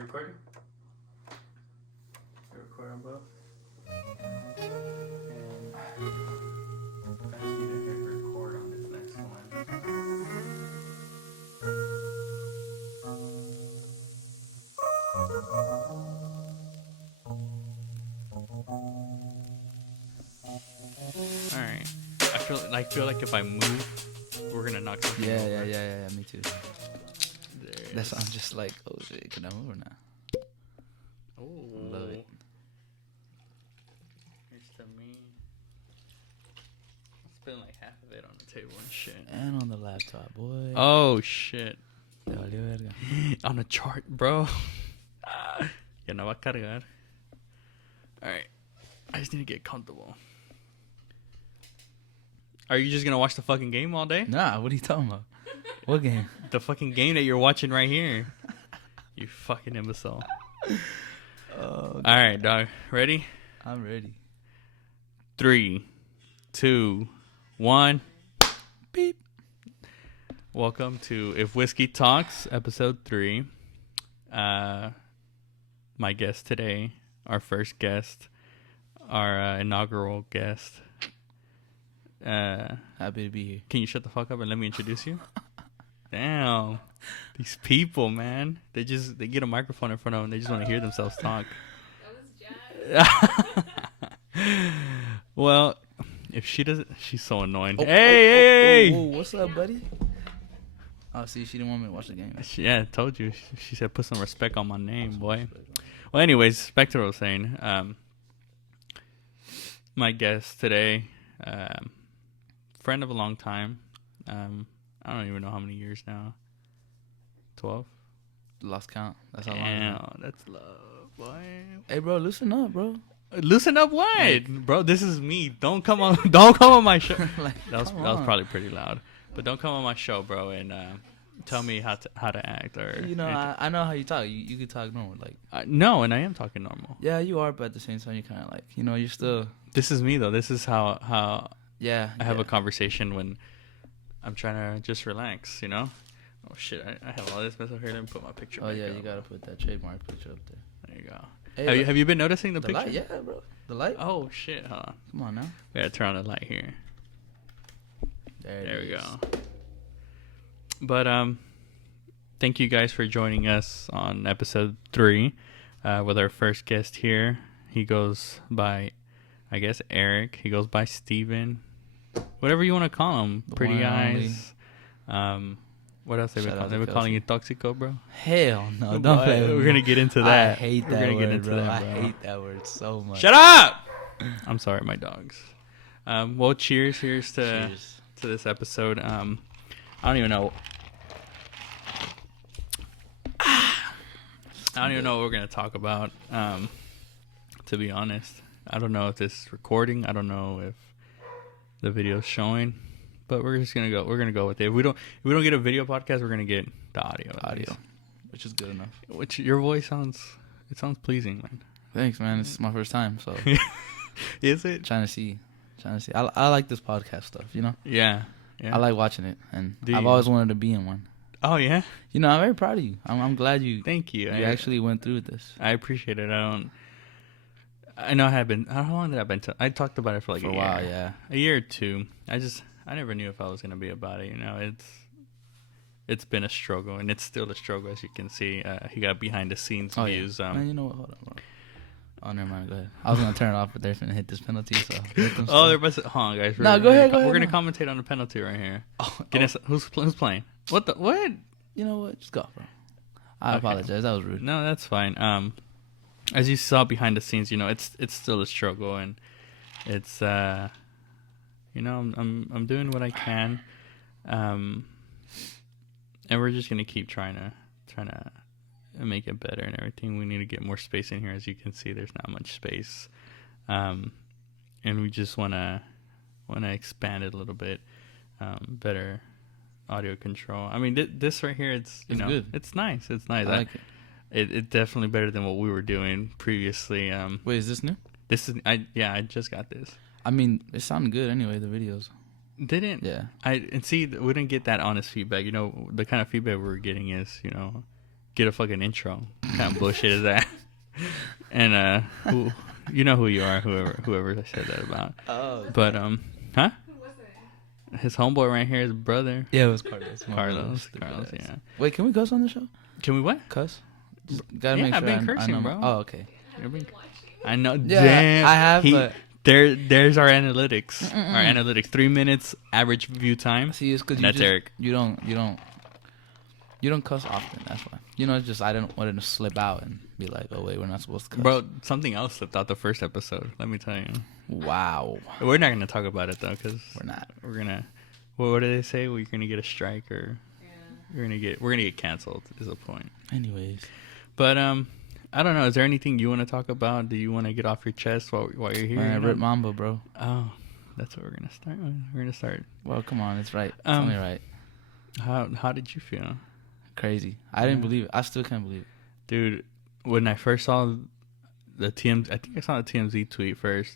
you recording? You record on both? And I just need to hit record on this next one. Alright. I feel like if I move, we're gonna knock something over. Yeah, me too. That's I'm just like, oh shit, can I move or not? Oh, Love it. Here's to me. Spend like half of it on the table and shit. And on the laptop, boy. Oh shit. Te valió verga. On a chart, bro. Ya no va a cargar. Alright. I just need to get comfortable. Are you just gonna watch the fucking game all day? Nah, what are you talking about? What game? The fucking game that you're watching right here. You fucking imbecile. Oh, Alright, dog. Ready? I'm ready. 3, 2, 1. Beep. Welcome to If Whiskey Talks, episode 3. My guest today, our first guest, our inaugural guest. Happy to be here. Can you shut the fuck up and let me introduce you? Damn. These people, man. They get a microphone in front of them. They just want to hear themselves talk. That was Jazz. Well, if she doesn't, she's so annoying. Oh, Hey! Oh, what's up, buddy? Oh, see, she didn't want me to watch the game. Yeah, I told you. She said put some respect on my name, boy. Well, anyways, back to what I was saying. My guest today, friend of a long time. I don't even know how many years now. 12? Lost count. That's how long. Damn, that's love, boy. Hey, bro, loosen up, bro. Loosen up, what, bro? This is me. Don't come on my show. Like, That was probably pretty loud, but don't come on my show, bro, and tell me how to act or. You know, I know how you talk. You can talk normal, like. No, and I am talking normal. Yeah, you are, but at the same time, you kind of like, you know, you're still. This is me though. This is how Yeah. I have a conversation when I'm trying to just relax, you know? Oh, shit. I have all this mess up here. Let me put my picture back yeah, up. you got to put that trademark picture up there. There you go. Hey, Have you been noticing the picture? light? Yeah, bro. The light? Oh, shit. Hold on. Come on now. We got to turn on the light here. There we go. But, thank you guys for joining us on episode 3 with our first guest here. He goes by, I guess, Eric. He goes by Steven. Whatever you want to call him. Pretty eyes. What else they been calling? They been calling you Toxico, bro? Hell no. Don't play with me. We're going to get into that. I hate that We're gonna word, get into bro. that, I bro. hate that word so much. Shut up! I'm sorry, my dogs. Well, cheers. Here's to this episode. I don't even know. I don't even know what we're going to talk about, to be honest. I don't know if this is recording. I don't know if the video's showing. But we're just going to go. We're going to go with it. If we don't get a video podcast, we're going to get the audio. Which is good enough. Which your voice sounds pleasing, man. Thanks, man. This is my first time, so. Is it? Trying to see. I like this podcast stuff, you know? Yeah. I like watching it, and Do I've you? always wanted to be in one. Oh, yeah? You know, I'm very proud of you. I'm glad you. Thank you. You actually went through with this. I appreciate it. I know I have been. How long did I been? I talked about it for like For a a year. while, yeah. A year or two. I never knew if I was gonna be about it. You know, it's been a struggle, and it's still a struggle, as you can see. He got behind the scenes views. Yeah. Man, you know what? Hold on, bro. Oh, never mind. Go ahead. I was gonna turn it off, but they're gonna hit this penalty. So. Oh, they're about to. Hold on, guys. Go ahead. We're gonna commentate on the penalty right here. Who's playing? What? You know what? Just go, bro. I apologize. That was rude. No, that's fine. As you saw behind the scenes, you know, it's still a struggle, and it's you know, I'm doing what I can, and we're just gonna keep trying to make it better and everything. We need to get more space in here. As you can see, there's not much space, and we just wanna expand it a little bit, better audio control. I mean, this right here, it's good. It's nice. It's nice. I like it. It's definitely better than what we were doing previously. Wait, is this new? I just got this. I mean, it sounded good anyway. The videos. Didn't? Yeah. And see, we didn't get that honest feedback. You know, the kind of feedback we were getting is, you know, get a fucking intro. kind of bullshit is that? And who, you know who you are, whoever I said that about. Oh. But huh? His homeboy right here, his brother. Yeah, it was Carlos. Carlos, yeah. Wait, can we cuss on the show? Can we what? Cuss? Gotta make I've sure been cursing, I know. bro. Oh, okay. I know. Yeah, Damn. I have, but... There's our analytics. Our analytics. 3 minutes average view time. See, it's because that's Eric. You don't cuss often. That's why. You know, it's just I didn't want it to slip out and be like, oh wait, we're not supposed to cuss. Bro, something else slipped out the first episode. Let me tell you. Wow. We're not gonna talk about it though, because we're not. We're gonna. What do they say? We're gonna get a strike, or we're gonna get canceled. Is the point. Anyways, but I don't know. Is there anything you want to talk about? Do you want to get off your chest while you're here? Man, Rip Mamba, bro. Oh, that's what we're gonna start with. We're gonna start. Well, come on, it's right. It's only right. How did you feel? Crazy. I didn't believe it. I still can't believe it, dude. When I first saw the TMZ, I think I saw the TMZ tweet first,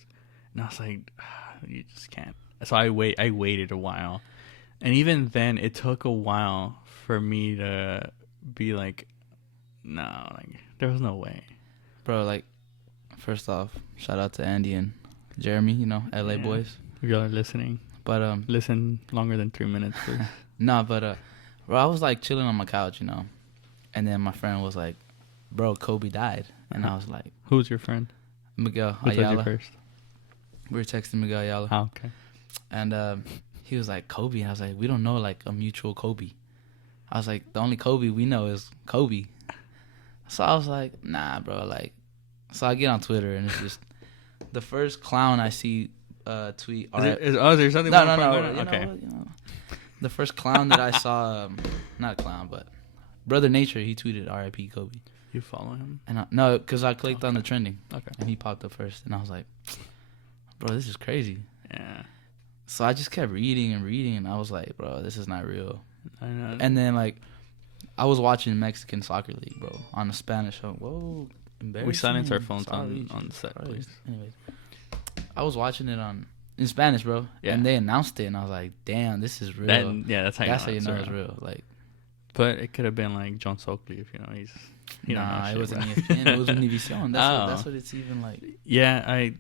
and I was like, you just can't. So I waited a while, and even then, it took a while for me to be like, no, like there was no way, bro. Like, first off, shout out to Andy and Jeremy, you know, LA boys. If y'all are listening, but listen longer than 3 minutes, please. Bro, I was like chilling on my couch, you know, and then my friend was like, bro, Kobe died, and I was like, who's your friend? Miguel Who told Ayala. you first? We were texting Miguel Ayala. Oh, okay. And he was like, Kobe. And I was like, we don't know like a mutual Kobe. I was like, the only Kobe we know is Kobe. So I was like, nah, bro. Like, so I get on Twitter and it's just the first clown I see tweet. Is there something? No. Okay. You know, the first clown that I saw, not a clown, but Brother Nature, he tweeted R.I.P. Kobe. You follow him? And no, because I clicked on the trending. Okay. And he popped up first, and I was like, bro, this is crazy. Yeah. So I just kept reading, and I was like, bro, this is not real. I know. And then, like, I was watching Mexican Soccer League, bro, on a Spanish show. Whoa, embarrassing. We silence our phones on set, please. Anyways, I was watching it in Spanish, bro. Yeah. And they announced it, and I was like, damn, this is real. That's how you know it's real. Like, but it could have been like John Stokely, if you know he's. Nah, it wasn't ESPN. It was Univision. That's what it's even like. Yeah,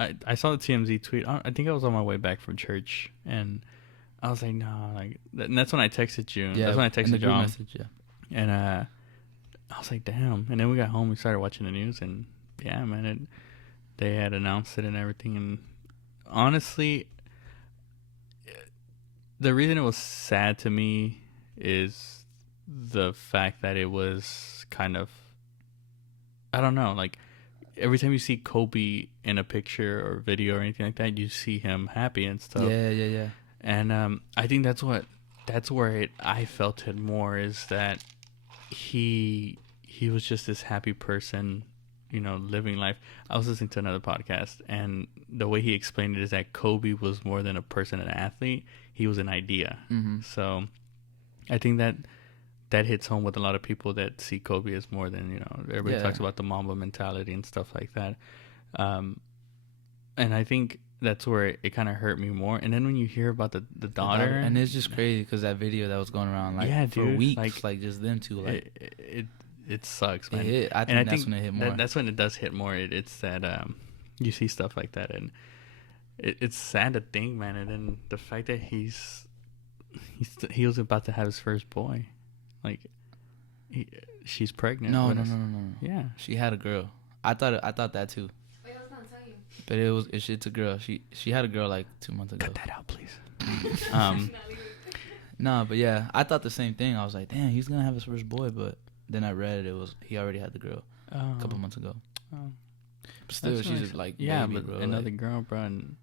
I saw the TMZ tweet. I think I was on my way back from church, and I was like, no, like, and that's when I texted you. Yeah, that's when I texted John. Message, yeah. And I was like, damn. And then we got home, we started watching the news, and yeah, man, they had announced it and everything. And honestly, the reason it was sad to me is the fact that it was kind of, I don't know, like, every time you see Kobe in a picture or video or anything like that, you see him happy and stuff. Yeah. And I think that's where I felt it more, is that he was just this happy person, you know, living life. I was listening to another podcast, and the way he explained it is that Kobe was more than a person, an athlete. He was an idea. Mm-hmm. So I think that hits home with a lot of people that see Kobe as more than, you know, everybody talks about the Mamba mentality and stuff like that. And I think that's where it kind of hurt me more. And then when you hear about the daughter, and it's just crazy because that video that was going around for weeks, like just them two, like it sucks, man. I think that's when it hit more. That's when it does hit more. It's that you see stuff like that, and it's sad to think, man. And then the fact that he was about to have his first boy. Like, she's pregnant. No. Yeah, she had a girl. I thought that too. Wait, I was gonna tell you. But it's a girl. She had a girl like 2 months ago. Cut that out, please. No, but yeah, I thought the same thing. I was like, damn, he's gonna have his first boy. But then I read he already had the girl a couple months ago. Oh. But still, That's she's nice. like, yeah, baby, but bro, another like, girl, bro, and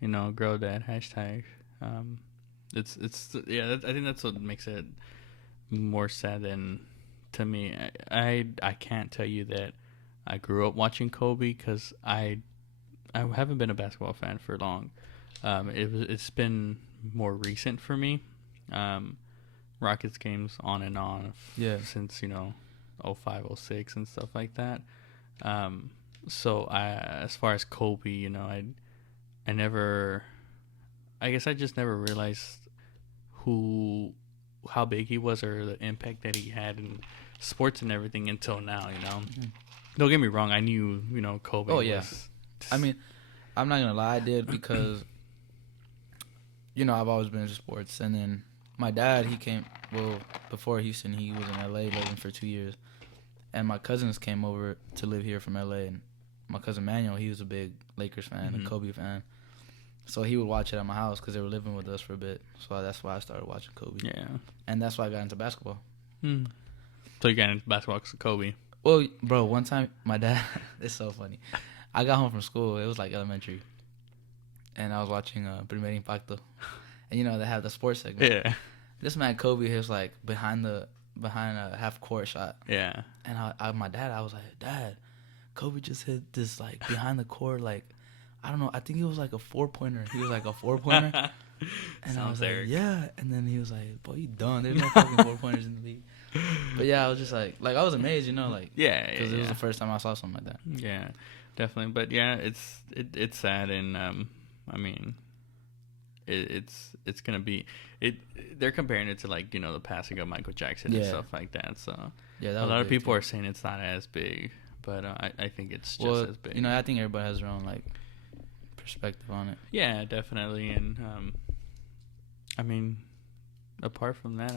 you know, girl dad hashtag. It's I think that's what makes it more sad than, to me. I can't tell you that I grew up watching Kobe, because I haven't been a basketball fan for long. It's been more recent for me. Rockets games on and on since, you know, 05, 06 and stuff like that. So as far as Kobe, you know, I guess I just never realized how big he was, or the impact that he had, and sports and everything until now. Mhm. Don't get me wrong. I knew Kobe. Oh, yeah. Was, I mean, I'm not gonna lie, I did because I've always been into sports, and then my dad, he came. Well, before Houston, he was in LA living for 2 years, and my cousins came over to live here from LA, and my cousin Manuel, he was a big Lakers fan and Kobe fan, so he would watch it at my house because they were living with us for a bit. So that's why I started watching Kobe. Yeah. And that's why I got into basketball. So you got into basketball because of Kobe. Well, bro, one time my dad, it's so funny. I got home from school. It was like elementary, and I was watching Primer Impacto, and they have the sports segment. Yeah. This man Kobe, he was like behind a half court shot. Yeah. And my dad, I was like, Dad, Kobe just hit this like behind the court, like I don't know. I think it was like a 4-pointer. He was like a 4-pointer. And Sounds I was Erick. like, yeah. And then he was like, boy, you done. There's no fucking 4-pointers in the league. But yeah, I was just like I was amazed, like Yeah. because it was the first time I saw something like that. Yeah, definitely. But yeah, it's sad, and I mean, it's gonna be it. They're comparing it to like the passing of Michael Jackson and stuff like that. So yeah, a lot of people are saying it's not as big, but I think it's just as big. I think everybody has their own like perspective on it. Yeah, definitely, and I mean, apart from that,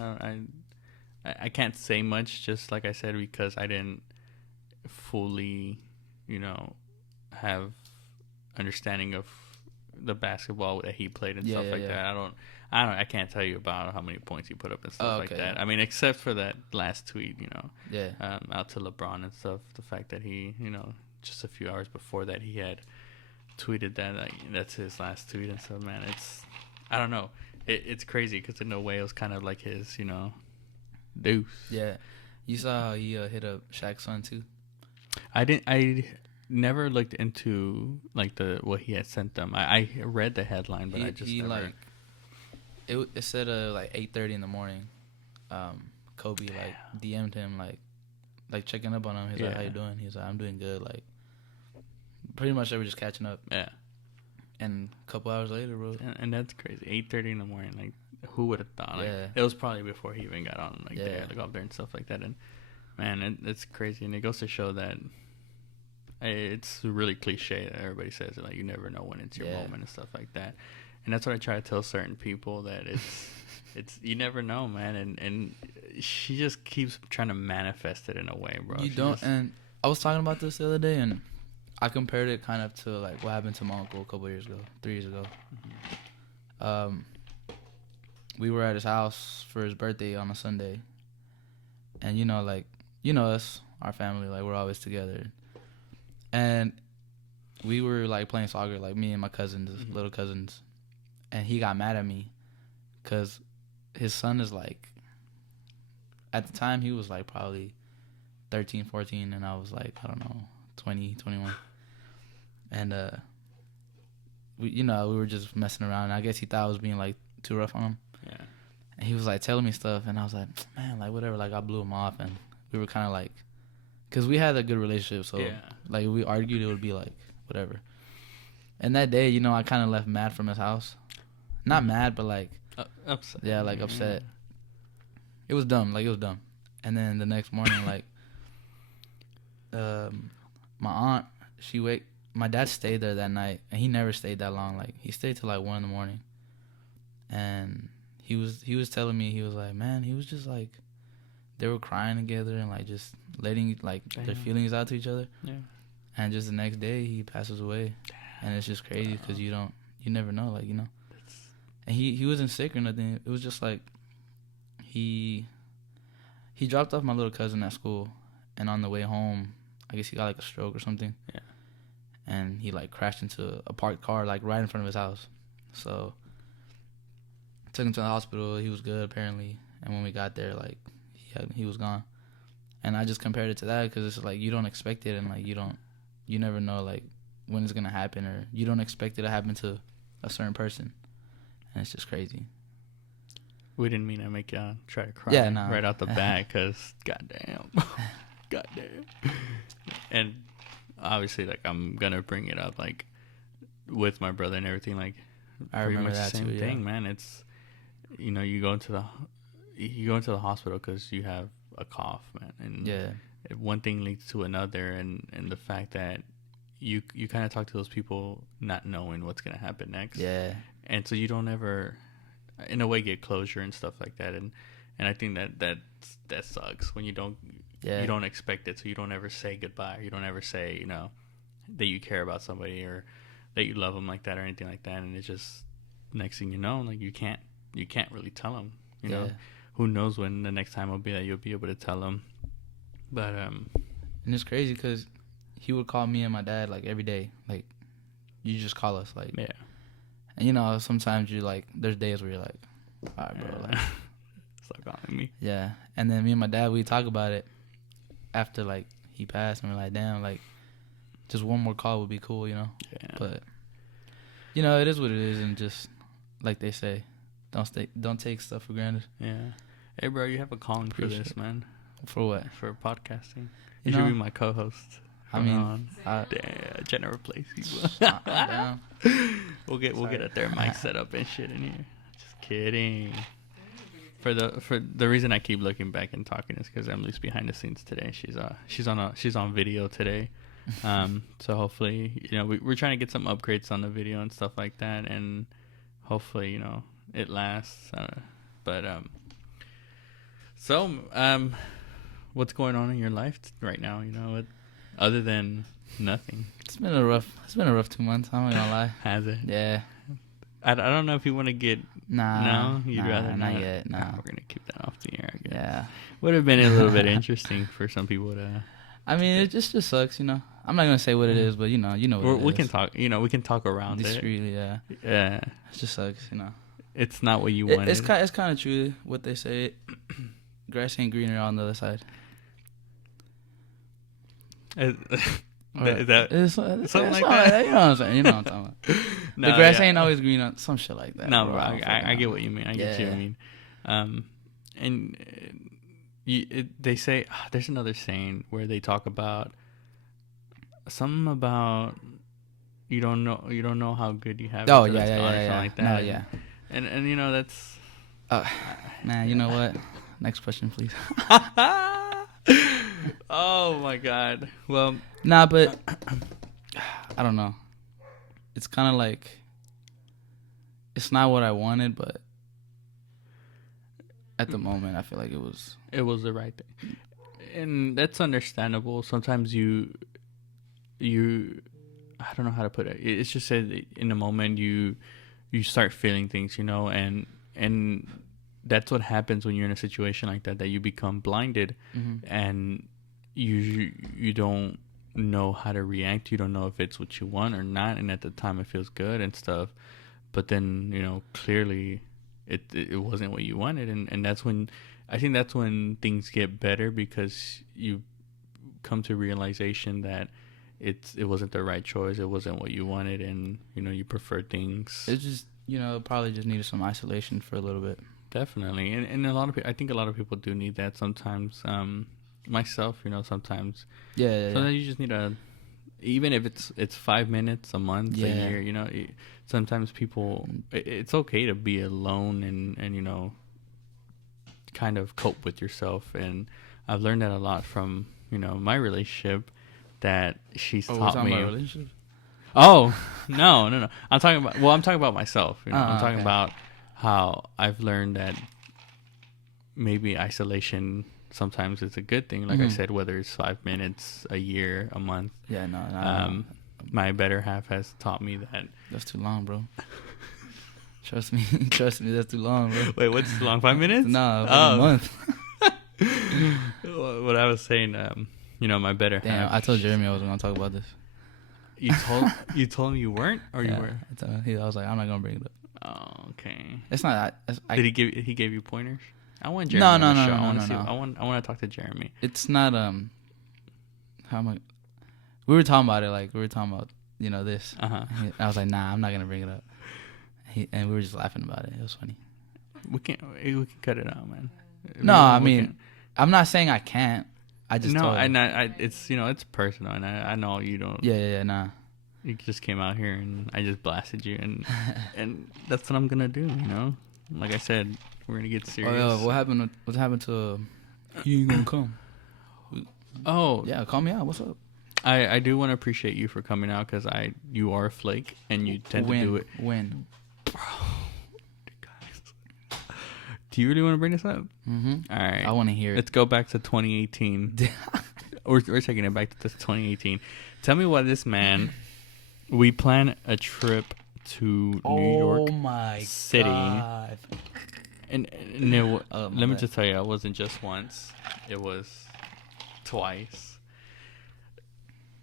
I can't say much, just like I said, because I didn't fully, have understanding of the basketball that he played and stuff like that. I can't tell you about how many points he put up and stuff like that. I mean, except for that last tweet, out to LeBron and stuff. The fact that he, just a few hours before that, he had tweeted that that's his last tweet and stuff. Man, I don't know. It's crazy because in a way it was kind of like his, deuce. Yeah, you saw how he hit up Shaq's son too. I never looked into like what he had sent them. I read the headline, but I just never. Like it said like 8:30 in the morning. Kobe like DM'd him like checking up on him. He's like, how you doing? He's like, I'm doing good. Like pretty much they were just catching up. Yeah. And a couple hours later, bro. And that's crazy. 8:30 in the morning. Like, who would have thought? Like, it was probably before he even got on there, like up there and stuff like that. And man, it's crazy. And it goes to show that it's really cliche that everybody says it, like you never know when it's your moment and stuff like that. And that's what I try to tell certain people, that it's you never know, man. And she just keeps trying to manifest it in a way, bro. And I was talking about this the other day, and I compared it kind of to like what happened to my uncle a couple of years ago, 3 years ago. We were at his house for his birthday on a Sunday, and us, our family, like we're always together, and we were like playing soccer, like me and my cousins, little cousins, and he got mad at me because his son is like, at the time he was like probably 13, 14, and I was like, I don't know, 20, 21. And we were just messing around, and I guess he thought I was being like too rough on him. Yeah. And he was like telling me stuff, and I was like, man, like whatever, like I blew him off, and we were kind of like, because we had a good relationship, so like if we argued, it would be like whatever. And that day, I kind of left mad from his house. Not mad, but like upset. Yeah, like upset. It was dumb. Like it was dumb. And then the next morning, like my aunt, my dad stayed there that night, and he never stayed that long. Like he stayed till like 1 a.m, and he was telling me, he was like, man, he was just like, they were crying together and like just letting like their feelings out to each other. Yeah. And just the next day he passes away. And it's just crazy because you never know, like, And he wasn't sick or nothing. It was just like he dropped off my little cousin at school, and on the way home, I guess he got like a stroke or something. Yeah. And he like crashed into a parked car like right in front of his house. So took him to the hospital. He was good apparently. And when we got there, like he was gone. And I just compared it to that because it's like you don't expect it, and like you never know like when it's gonna happen, or you don't expect it to happen to a certain person, and it's just crazy. We didn't mean to make y'all try to cry right out the bat, because goddamn. And obviously, like, I'm gonna bring it up, like, with my brother and everything, like, I remember that same too, thing, man. It's, you go into the hospital because you have a cough, man. And Yeah. one thing leads to another, and the fact that you kind of talk to those people not knowing what's gonna happen next. Yeah. And so you don't ever, in a way, get closure and stuff like that. And I think that sucks when you don't expect it. So you don't ever say goodbye. Or you don't ever say, you know, that you care about somebody or that you love them like that or anything like that. And it's just next thing you know, like you can't really tell them. You know, who knows when the next time will be that you'll be able to tell them. But and it's crazy because he would call me and my dad like every day. Like, you just call us, like, yeah. And you know, sometimes you like, there's days where you're like, all right, bro, like, stop calling me. Yeah. And then me and my dad, we talk about it after like he passed, and we're like, damn, like, just one more call would be cool, you know. Yeah. But you know, it is what it is, and just like they say, don't take stuff for granted. Yeah. Hey, bro, you have a calling for this, man. For what? For podcasting. You You should know? be my co-host. I mean, Jenna replace you. down. We'll get a third mic set up and shit in here. Just kidding. For the reason I keep looking back and talking is because Emily's behind the scenes today. She's on video today. So hopefully, you know, we're trying to get some upgrades on the video and stuff like that, and hopefully, you know, it lasts. What's going on in your life right now? You know, other than nothing. It's been a rough 2 months. I'm not gonna lie. Has it? Yeah. I don't know if you want to get. Nah. No, you'd rather not yet. No. We're gonna keep that off the air. I guess. Yeah. Would have been a little bit interesting for some people to. I mean, it just sucks, you know. I'm not gonna say what it is, but you know what we can talk. You know, we can talk around discreetly, it. Yeah. It just sucks, you know. It's not what you wanted. It's kind of true what they say. Grass ain't greener on the other side. Is that something like that? You know what I'm saying? You know what I'm talking about. No, the grass ain't always green on some shit like that. No, bro, I get what you mean. I get what you mean. And they say there's another saying where they talk about something about you don't know how good you have it. Oh yeah, yeah. Like that. No, yeah. And you know that's. Man, you know what? Next question, please. Oh my God. Well. Nah, but I don't know. It's kind of like it's not what I wanted, but at the moment, I feel like it was the right thing, and that's understandable. Sometimes you I don't know how to put it. It's just that in the moment you start feeling things, you know, and that's what happens when you're in a situation like that you become blinded, and you don't know how to react. You don't know if it's what you want or not, and at the time it feels good and stuff, but then, you know, clearly it wasn't what you wanted, and that's when I think that's when things get better, because you come to realization that it wasn't the right choice, it wasn't what you wanted, and you know, you prefer things. It's just, you know, probably just needed some isolation for a little bit. Definitely. And a lot of people, I think a lot of people do need that sometimes. Myself, you know, sometimes. Yeah. Sometimes you just need even if it's 5 minutes, a month, a year, you know, sometimes people, it's okay to be alone and, you know, kind of cope with yourself. And I've learned that a lot from, you know, my relationship, that she's taught me. About relationship? Oh, no. I'm talking about myself. You know, I'm talking okay. about how I've learned that maybe isolation sometimes is a good thing. Like I said, whether it's 5 minutes, a year, a month. Yeah, no. My better half has taught me that. That's too long, bro. Trust me, that's too long, bro. Wait, what's too long? 5 minutes? No, a month. What I was saying, you know, my better half. Damn, I told Jeremy I wasn't gonna talk about this. You told him you weren't, or you were? I was like, I'm not gonna bring it up. Oh, okay. It's not. Did he gave you pointers? I want Jeremy on the show. I want to talk to Jeremy. It's not how am I? We were talking about it, like we were talking about, you know, this. I was like, nah, I'm not gonna bring it up. And we were just laughing about it. It was funny. We can cut it out, man. No, I mean, I'm not saying I can't. I just no, told him. it's, you know, it's personal, and I know you don't. Yeah, nah. You just came out here and I just blasted you, and that's what I'm gonna do. You know, like I said, we're gonna get serious. Oh, yeah, what happened to He ain't gonna come. Oh, Yeah, call me out. What's up? I do want to appreciate you for coming out because you are a flake and you tend to do it. When? Guys, do you really want to bring this up? Mm-hmm. All right, I want to hear it. Let's go back to 2018. We're taking it back to 2018. Tell me why this man. We plan a trip to New York City. God. And let me just tell you, it wasn't just once. It was twice.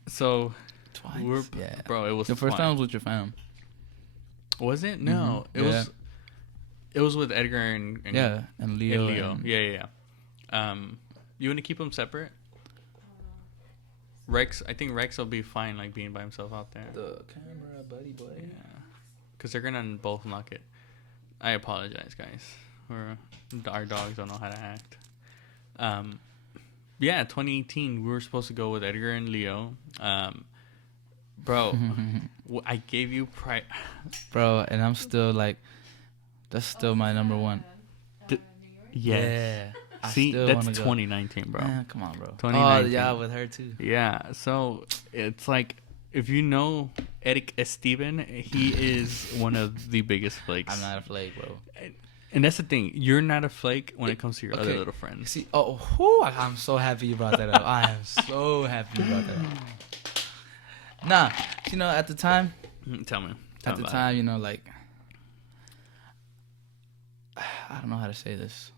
So, Twice? Yeah. Bro, it was the first twice. time was with your fam. Was it? No. Mm-hmm. It was with Edgar and Leo. And Leo. Yeah. You want to keep them separate? Rex, I think Rex will be fine, like being by himself out there. The camera, buddy boy. Yeah, because they're gonna both knock it. I apologize, guys. Our dogs don't know how to act. Yeah, 2018. We were supposed to go with Edgar and Leo. Bro, I gave you Bro, and I'm still like, that's still my number one. Yes. Yeah. See, that's 2019, bro. Man, come on, bro. 2019. Oh, yeah, with her too. Yeah, so it's like, if you know Erick Esteban, he is one of the biggest flakes. I'm not a flake, bro. And that's the thing. You're not a flake when it comes to your other little friends. See, I'm so happy you brought that up. I am so happy you brought that up. Nah, you know, at the time. Tell me. At the time, you know, like, I don't know how to say this.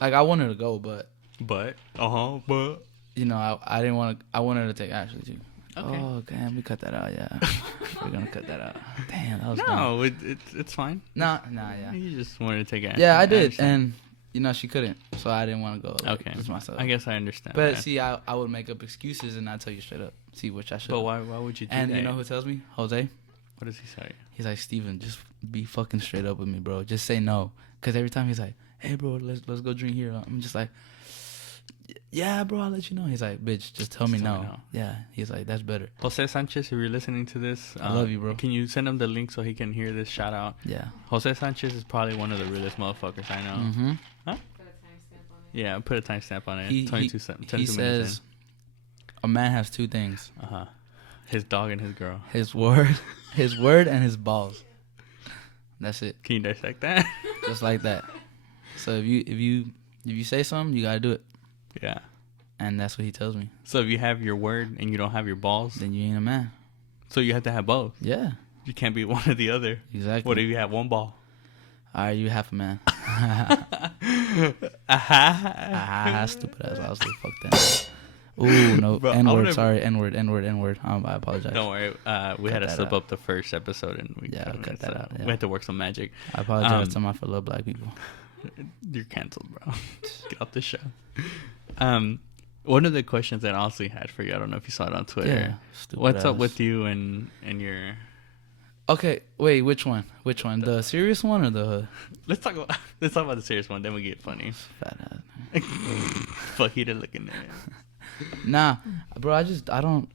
Like, I wanted to go, but you know, I didn't want to. I wanted to take Ashley too. Okay. Oh, damn, we cut that out. Yeah, we're gonna cut that out. Damn, that was no, it's fine. Nah, yeah. You just wanted to take Ashley. Yeah, I did, and you know she couldn't, so I didn't want to go. Like, okay, just myself. I guess I understand. But that. see, I would make up excuses and not tell you straight up. See, which I should. But why would you do and that? you know who tells me? Jose. What does he say? He's like, Steven, just be fucking straight up with me, bro. Just say no. Because every time he's like, hey, bro, let's go drink here. I'm just like, yeah, bro, I'll let you know. He's like, bitch, just tell me no. Yeah, he's like, that's better. Jose Sanchez, if you're listening to this, I love you, bro. Can you send him the link so he can hear this shout out? Yeah. Jose Sanchez is probably one of the realest motherfuckers I know. Mm-hmm. Huh? Yeah, put a timestamp on it. He 22 he says, a man has two things. His dog and his girl. His word and his balls. That's it. Can you dissect that? Just like that. So if you say something, you gotta do it. Yeah. And that's what he tells me. So if you have your word and you don't have your balls, then you ain't a man. So you have to have both. Yeah. You can't be one or the other. Exactly. What if you have one ball? All right, you half a man. Stupid ass. I was like, fuck that. Ooh, no. Bro, N-word. Sorry, N-word. I apologize. Don't worry. We had to slip up the first episode and we cut that out. Yeah. We had to work some magic. I apologize to my fellow black people. You're canceled, bro. Get off the show. One of the questions that I also had for you, I don't know if you saw it on Twitter. Yeah, what's up with you and your... Okay, wait, which one? The serious one or the... Let's talk about the serious one, then we get funny. Fat ass. Fuck, he didn't look in there. Nah, bro, I don't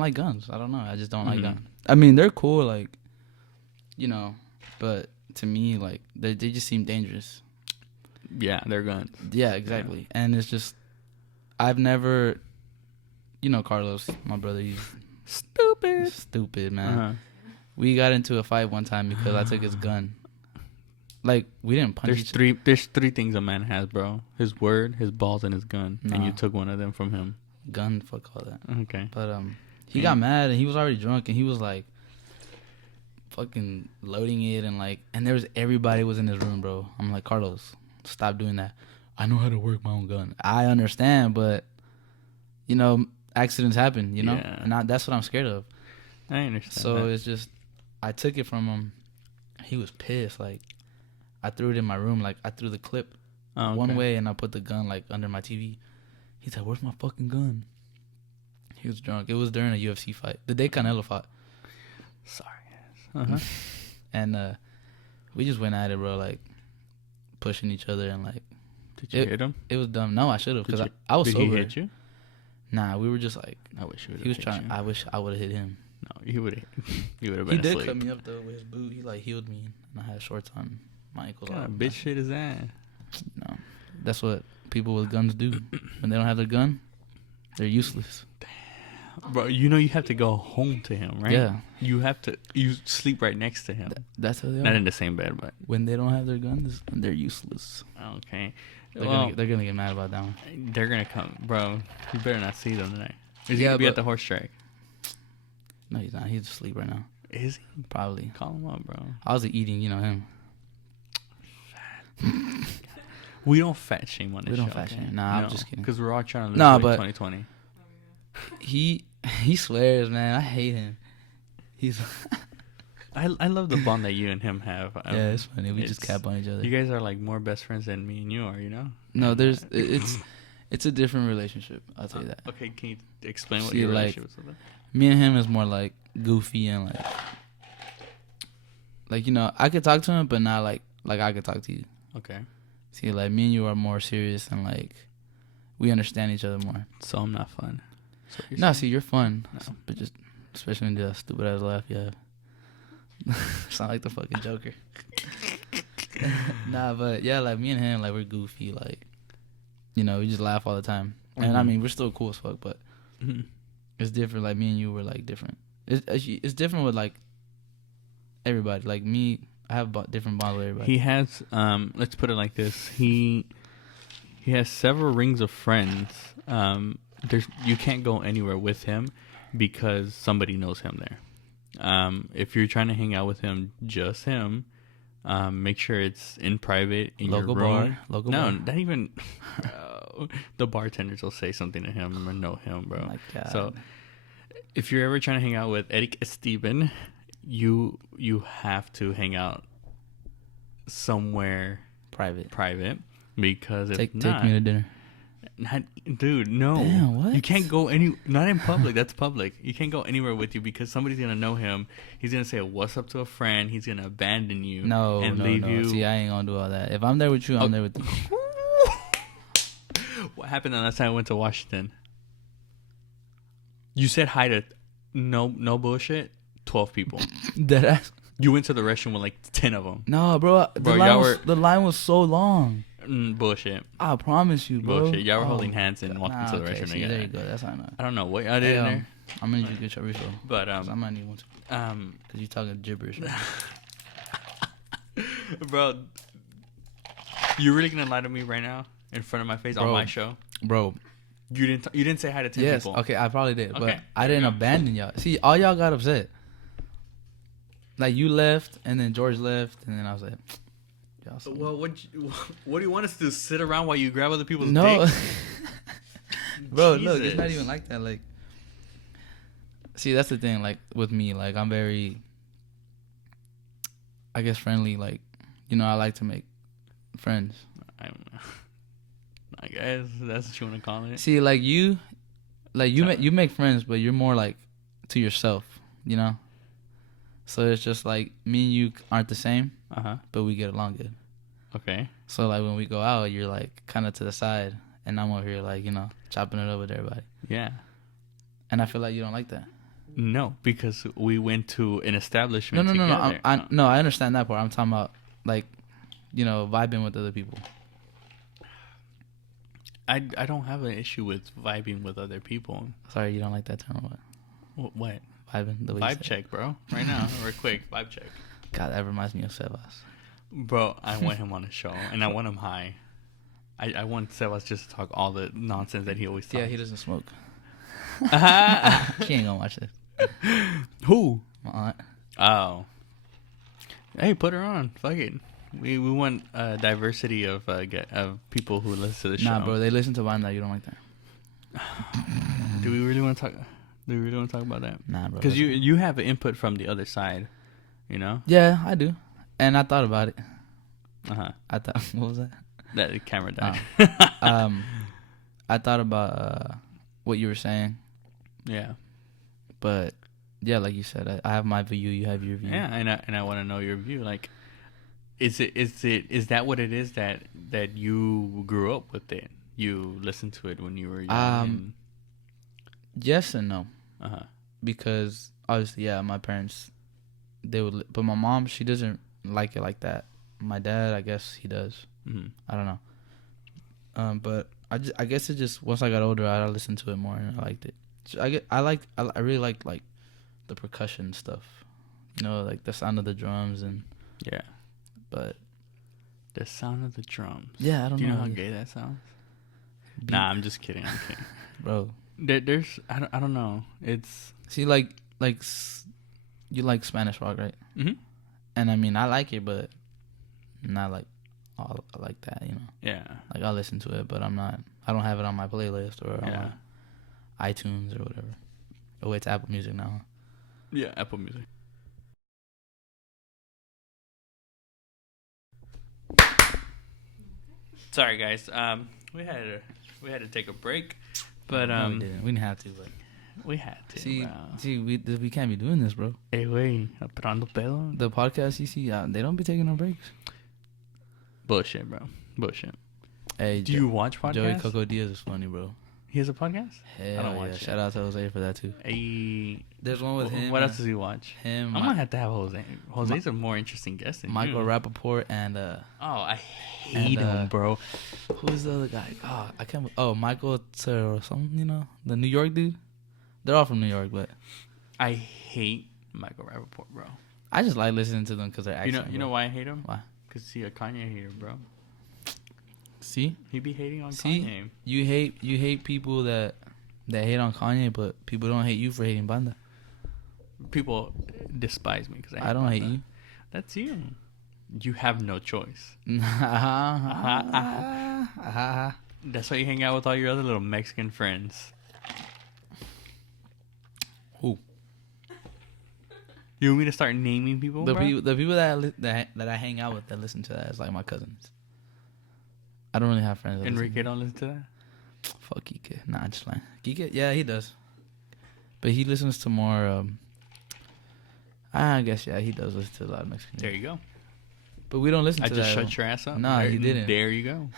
like guns. I don't know. I just don't like guns. I mean, they're cool, like, you know, but to me, like, they just seem dangerous. Yeah, they're guns. Yeah, exactly. Yeah. And it's just, I've never, you know, Carlos, my brother, he's stupid, man. We got into a fight one time because I took his gun. Like, we didn't punch each other. There's three things a man has, bro. His word, his balls, and his gun. And you took one of them from him. Gun, fuck all that. Okay. But he got mad and he was already drunk and he was like fucking loading it and there was everybody was in his room, bro. I'm like, Carlos, stop doing that. I know how to work my own gun. I understand, but you know, accidents happen, you know? Yeah. And that's what I'm scared of. I understand. So it's just, I took it from him. He was pissed. Like, I threw it in my room. Like, I threw the clip one way and I put the gun, like, under my TV. He's like, where's my fucking gun? He was drunk. It was during a UFC fight. The day Canelo fought. Sorry. And we just went at it, bro, like, pushing each other and, like... Did you hit him? It was dumb. No, I should have, because I was sober. Did he hit you? Nah, we were just like... I wish he would have He was trying... You. I wish I would have hit him. No, he would have been asleep. He did cut me up, though, with his boot. He, like, healed me, and I had shorts on. My ankles What kind of bitch shit is that? No. That's what people with guns do. When they don't have their gun, they're useless. Bro, you know you have to go home to him, right? Yeah. You sleep right next to him. That's how they Not are. in the same bed, but When they don't have their guns, they're useless. okay. They're gonna get mad about that one. They're gonna come, bro. You better not see them tonight. Is he Yeah, gonna be but- at the horse track? No, he's not. He's asleep right now. Is he? Probably. Call him up, bro. I was eating, him. We don't fat shame on this We show. don't fat shame. Nah, I'm just kidding. Because we're all trying to live Nah, like but- 2020. He swears, man. I hate him. He's I love the bond that you and him have. yeah, it's funny. We just cap on each other. You guys are like more best friends than me and you are, you know? No, it's a different relationship. I'll tell you that. Okay, can you explain what See, your like, relationship is with? Me and him is more like goofy and like I could talk to him, but not like I could talk to you. Okay. See, like me and you are more serious and like we understand each other more. So I'm not fun. No, see, you're fun, No. but just especially when you do that stupid ass laugh you have. Sound like the fucking Joker. Nah, but yeah, like me and him, like we're goofy, like we just laugh all the time. And I mean, we're still cool as fuck, but it's different. Like me and you were like different. It's different with like everybody. Like me, I have different bonds with everybody. He has let's put it like this. He has several rings of friends. You can't go anywhere with him because somebody knows him there. If you're trying to hang out with him, just him, make sure it's in private in Local your room. bar. Local bar. Not even. The bartenders will say something to him or know him, bro. Oh my God. So if you're ever trying to hang out with Erick Steven, you have to hang out somewhere private because if take not, me to dinner. dude, no. Damn, what? You can't go not in public. That's public. You can't go anywhere with you because somebody's gonna know him. He's gonna say what's up to a friend. He's gonna abandon you. No, and no. leave you. See, I ain't gonna do all that. If I'm there with you, I'm there with you. What happened the last time I went to Washington? You said hi to no bullshit 12 people. Deadass. You went to the restroom with like 10 of them. No, bro. The line was so long. Bullshit. I promise you, bro. Bullshit. Y'all were holding hands and walking to the okay, restroom see, together. there you go. That's how I know. I don't know what y'all did in there. I'm gonna need you to get your refill. But I might need one too. Cause you talking gibberish. Bro, you really gonna lie to me right now in front of my face on my show? Bro. You didn't say hi to 10 Yes. people. Okay, I probably did, Okay, but I there you didn't go. abandon y'all. See, all y'all got upset. Like you left, and then George left, and then I was like, y'all. suck. Well, what do you want us to do? Sit around while you grab other people's No. dicks? Bro, look, it's not Jesus. even like that. Like, see, that's the thing. Like with me, like I'm very, I guess, friendly. Like, I like to make friends. I guess that's what you want to call it. See, like you make friends, but you're more like to yourself, So it's just like me and you aren't the same, but we get along good. Okay. So like when we go out, you're like kind of to the side, and I'm over here like chopping it up with everybody. Yeah. And I feel like you don't like that. No, because we went to an establishment No. together. I understand that part. I'm talking about like, vibing with other people. I don't have an issue with vibing with other people. Sorry, you don't like that term or what? What? Vibing. The way you Vibe say it. check, bro. Right now, real quick. Vibe check. God, that reminds me of Sebas. Bro, I want him on the show, and I want him high. I want Sebas just to talk all the nonsense that he always talks. Yeah, he doesn't smoke. Uh-huh. She ain't gonna watch this. Who? My aunt. Oh. Hey, put her on. Fuck it. We want diversity of people who listen to the show. Nah, bro, they listen to mine that you don't like that. Do we really want to talk? Do we really want to talk about that? Nah, bro. Because you have an input from the other side, Yeah, I do, and I thought about it. I thought, what was that? That camera died. I thought about what you were saying. Yeah. But yeah, like you said, I have my view. You have your view. Yeah, and I want to know your view. Like, is that what it is that you grew up with it? You listened to it when you were young. Yes and no. Uh-huh. Because obviously, yeah, my parents, they would, but my mom, she doesn't like it like that. My dad, I guess he does. Mm-hmm. I don't know. But I guess it just once I got older, I listened to it more and I liked it. I really liked like the percussion stuff, you know, like the sound of the drums and Yeah. But The sound of the drums. yeah, I don't know. Do you know how gay that sounds? Nah, I'm just kidding. I'm kidding. Bro. There's I don't know. It's See, you like Spanish rock, right? mm-hmm. And I mean, I like it, but not like all like that, you know. Yeah. Like I listen to it, but I don't have it on my playlist or on my iTunes or whatever. Oh, it's Apple Music now. Yeah, Apple Music. Sorry, guys. We had to take a break, but No, we didn't have to, but we had to. See, we can't be doing this, bro. Hey, wait, aprando pedo. The podcast you see, they don't be taking no breaks. Bullshit, bro. Bullshit. Hey, do you watch podcasts? Joey Coco Diaz is funny, bro. He has a podcast? Hell I don't watch it. Shout out to Jose for that too. Hey, there's one with him. What else does he watch? Him. I'm gonna have to have Jose. Jose's a more interesting guest than Michael you. Rappaport and I hate him, bro. Who's the other guy? Oh, I can't. Oh, Michael or something. You know, the New York dude. They're all from New York, but I hate Michael Rappaport, bro. I just like listening to them because they're accent. You know why I hate him? Why? Because he a Kanye hater, bro. See, he be hating on Kanye. You hate people that hate on Kanye, but people don't hate you for hating Banda. People despise me because I don't hate you. That's you. You have no choice. That's why you hang out with all your other little Mexican friends. Who? You want me to start naming people? The people that I hang out with that listen to that is like my cousins. I don't really have friends. Enrique don't listen to that? Fuck Kike. Nah, just lying. Kike, yeah, he does. But he listens to more, I guess, yeah, he does listen to a lot of Mexican. There you go. But we don't listen to that. I just shut your ass up. Nah, he didn't. There you go.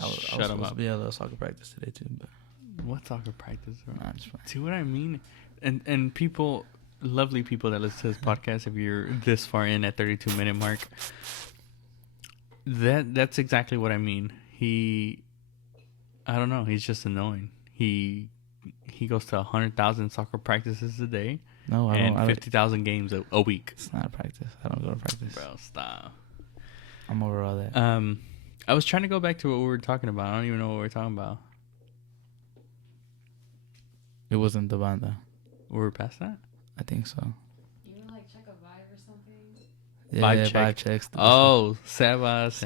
I was supposed to be at a little soccer practice today, too. But what soccer practice, bro? Nah, just fine. See what I mean? And people, lovely people that listen to this podcast, if you're this far in at 32-minute mark, that's exactly what I mean. I don't know. He's just annoying. He goes to 100,000 soccer practices a day. No, I don't. And 50,000 games a week. It's not a practice. I don't go to practice. Bro, stop. I'm over all that. I was trying to go back to what we were talking about. I don't even know what we were talking about. It wasn't the Banda. We're past that? I think so. You want to like check a vibe or something? Yeah, vibe checks. Oh, Sebas.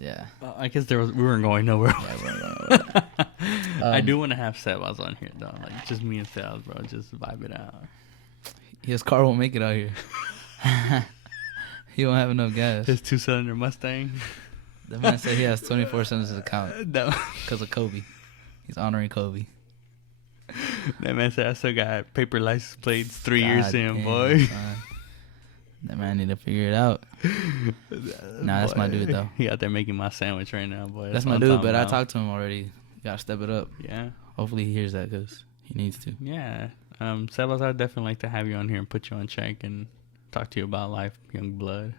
Yeah. I guess we weren't going nowhere. Yeah, we weren't going nowhere. I do want to have Sebas on here, though. Like, just me and Sebas, bro. Just vibe it out. His car won't make it out here. He won't have enough gas. His 2-cylinder Mustang. The man said he has 24 cents in his account. No. Because of Kobe. He's honoring Kobe. That man said I still got paper license plates 3 years in, boy. Son. That man need to figure it out. Nah, that's my dude, though. He out there making my sandwich right now, boy. That's my dude, but I talked to him already. Gotta step it up. Yeah. Hopefully he hears that because he needs to. Yeah. Sebas, I'd definitely like to have you on here and put you on check and talk to you about life, young blood.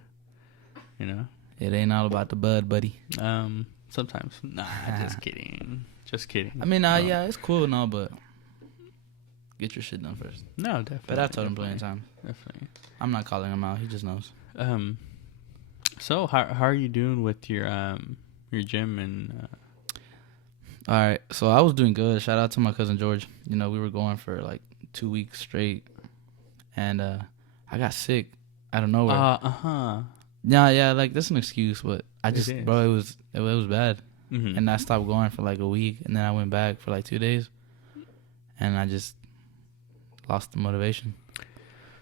You know? It ain't all about the bud, buddy. Sometimes. Nah, just kidding. Just kidding. I mean, yeah, it's cool and all, but get your shit done first. No, definitely. But I've told him plenty of times. Definitely. I'm not calling him out. He just knows. So how are you doing with your gym and? All right, so I was doing good. Shout out to my cousin George. You know, we were going for like 2 weeks straight, and I got sick out of nowhere. Yeah, like that's an excuse, but I just, bro, it was bad, and I stopped going for like a week, and then I went back for like 2 days, and I just lost the motivation.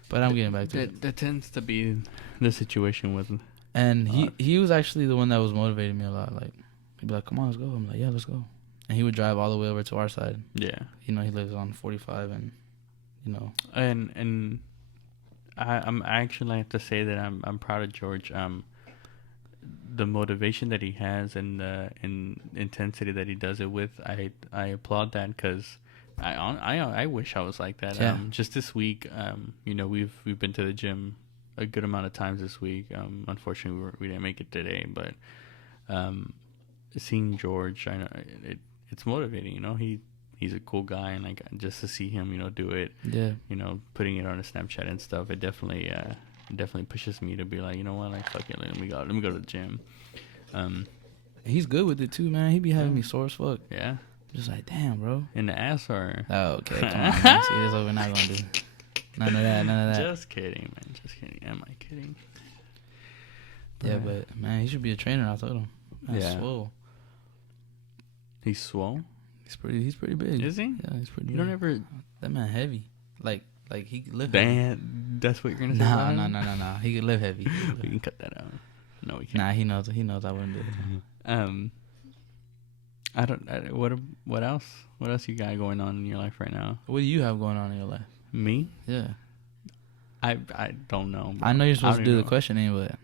But I'm getting back to it. That tends to be the situation with him. And he was actually the one that was motivating me a lot. Like, he'd be like, "Come on, let's go." I'm like, "Yeah, let's go." And he would drive all the way over to our side. Yeah. You know, he lives on 45, and you know. And I'm actually have to say that I'm proud of George. The motivation that he has and the intensity that he does it with, I applaud that because I wish I was like that. Yeah. Just this week, you know, we've been to the gym a good amount of times this week. Unfortunately, we didn't make it today, but seeing George, I know it's motivating. You know, he's a cool guy, and like just to see him, you know, do it. Yeah. You know, putting it on his Snapchat and stuff. It definitely pushes me to be like, you know what, like fuck it, let me go to the gym. He's good with it too, man. He be having me sore as fuck. Yeah. Just like, damn, bro. In the ass or? Oh, okay. Come on, man. See, that's what we're not gonna do. None of that. Just kidding, man. Just kidding. Am I kidding? Yeah, but man, he should be a trainer. I told him. That's swole. He's swole. He's pretty big. Is he? Yeah, he's pretty. You big. don't ever. That man heavy. Like he could lift. Damn, that's what you're gonna say. No. He could lift heavy. We can cut that out. No, we can't. Nah, he knows. He knows I wouldn't do it. What else? What else you got going on in your life right now? What do you have going on in your life? Me? Yeah. I don't know. Bro. I know you're supposed to do the questioning, but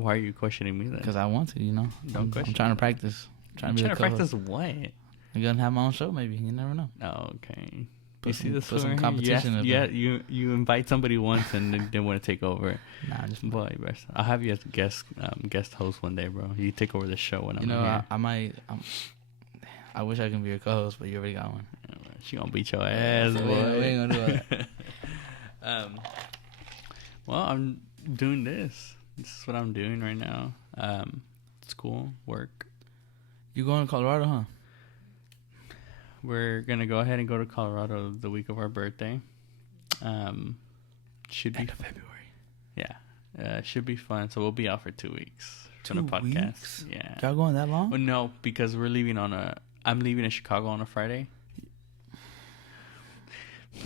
why are you questioning me then? because I want to, you know. Don't question. I'm trying to practice. I'm trying to practice what? I'm gonna have my own show, maybe. You never know. Oh, okay. You see this put some competition. Yeah, you invite somebody once and then they want to take over. Nah, just boy, I'll have you as a guest host one day, bro. You take over the show when I'm here. I might. I wish I could be your co-host, but you already got one. She gonna beat your ass, boy. We ain't gonna do that. Well, I'm doing this. This is what I'm doing right now. School, work. You going to Colorado, huh? We're gonna go ahead and go to Colorado the week of our birthday. Should be end of February. Yeah, should be fun. So we'll be out for 2 weeks for 2 the podcast. weeks? Yeah. Y'all going that long? Well, no, because I'm leaving in Chicago on a Friday.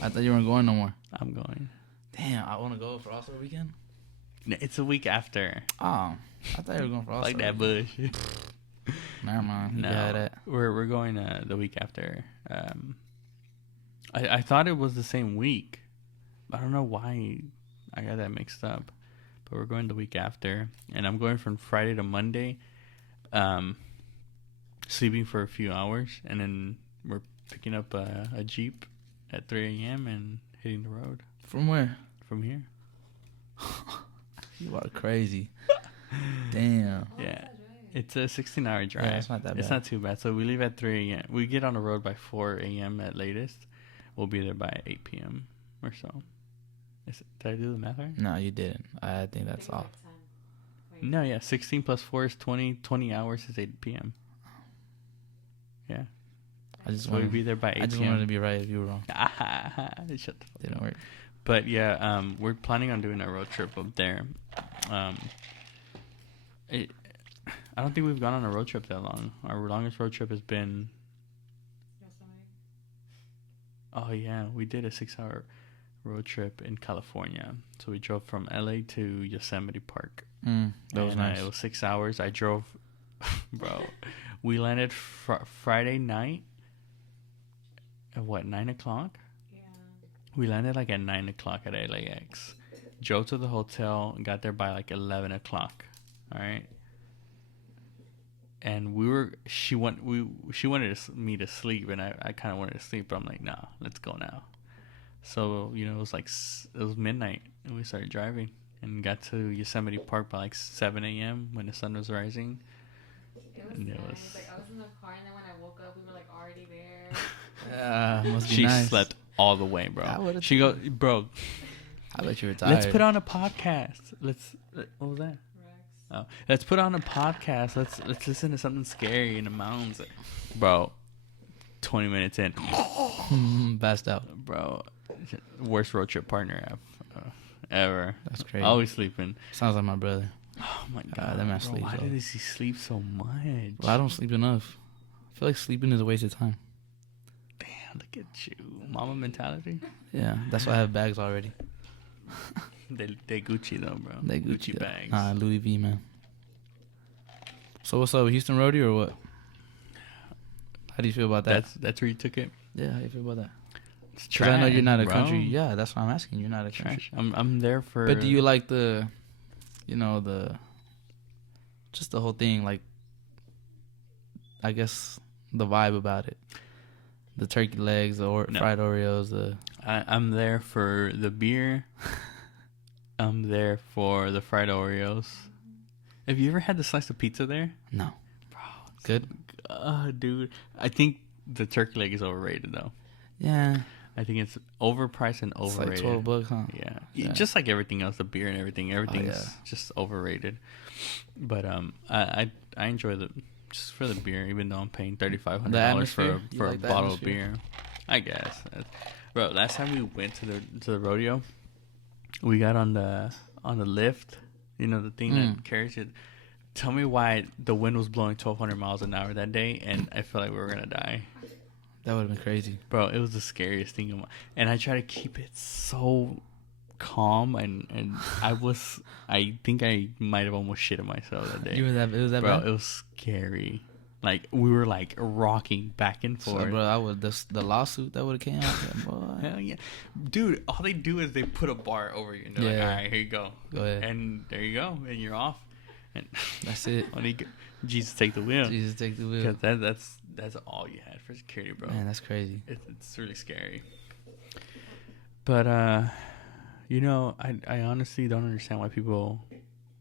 I thought you weren't going no more. I'm going. Damn, I want to go for All-Star Weekend. It's a week after. Oh, I thought you were going for All-Star. Like that bush. Never mind. No, that. we're going the week after. I thought it was the same week. I don't know why I got that mixed up. But we're going the week after, and I'm going from Friday to Monday. Sleeping for a few hours, and then we're picking up a Jeep at 3 a.m. and hitting the road. From where? From here. You are crazy. Damn. Yeah. It's a 16-hour drive. Yeah, it's not that bad. It's not too bad. So we leave at 3 a.m. We get on the road by 4 a.m. at latest. We'll be there by 8 p.m. or so. Did I do the math right? No, you didn't. I think that's off. No, yeah. 16 plus 4 is 20. 20 hours is 8 p.m. Yeah. We'll be there by 8 p.m. I just wanted to be right if you were wrong. Shut the fuck Didn't up. work. But yeah, we're planning on doing a road trip up there. I don't think we've gone on a road trip that long. Our longest road trip has been. Oh yeah, we did a 6-hour road trip in California. So we drove from LA to Yosemite Park. That was nice. It was 6 hours. I drove, bro. We landed Friday night. At what, 9 o'clock? Yeah. We landed like at 9 o'clock at LAX. Drove to the hotel and got there by like 11 o'clock. All right. And she wanted me to sleep, and I kind of wanted to sleep, but I'm like, nah, let's go now. So, it was midnight, and we started driving and got to Yosemite Park by like 7 a.m. when the sun was rising. It was nice. Like, I was in the car, and then when I woke up, we were like already there. Must be she nice. slept all the way, bro. She goes, bro. I bet you were tired. Let's put on a podcast. What was that? Oh, let's put on a podcast. Let's listen to something scary in the mountains, bro. 20 minutes in, passed out, bro. Worst road trip partner ever. That's crazy. Always sleeping. Sounds like my brother. Oh my god, that man bro, sleeps. Why does he sleep so much? Well, I don't sleep enough. I feel like sleeping is a waste of time. Damn, look at you, mama mentality. Yeah, that's why I have bags already. They Gucci though, bro. They Gucci bags. Nah, Louis V, man. So what's up, Houston Roadie or what? How do you feel about that? That's where you took it. Yeah, how do you feel about that? It's Because I know you're not a bro. country. Yeah, that's why I'm asking. You're not a country. Trash. I'm there for. But do you like the just the whole thing? Like, I guess the vibe about it. The turkey legs, the fried Oreos, I'm there for the beer. I'm there for the fried Oreos. Have you ever had the slice of pizza there? No. Bro, Good. Dude, I think the turkey leg is overrated though. Yeah. I think it's overpriced and It's overrated. like $12, huh? Yeah. Just like everything else, the beer and everything's yeah. just overrated. But I enjoy just for the beer, even though I'm paying $3,500 for a bottle of beer. I guess, bro. Last time we went to the rodeo, we got on the lift. You know, the thing that carries you. Tell me why the wind was blowing 1,200 miles an hour that day, and I feel like we were gonna die. That would have been crazy, bro. It was the scariest thing, and I try to keep it so calm, and I think I might have almost shit myself that day. It was that bro, bad? It was scary. Like we were like rocking back and forth. So, bro, the lawsuit that would have came out. Boy. Hell yeah, dude. All they do is they put a bar over you, and they're like, all right, here you go. Go ahead. And there you go, and you're off. And that's it. Jesus take the wheel. Jesus take the wheel. That's all you had for security, bro. Man, that's crazy. It's really scary. But you know, I honestly don't understand why people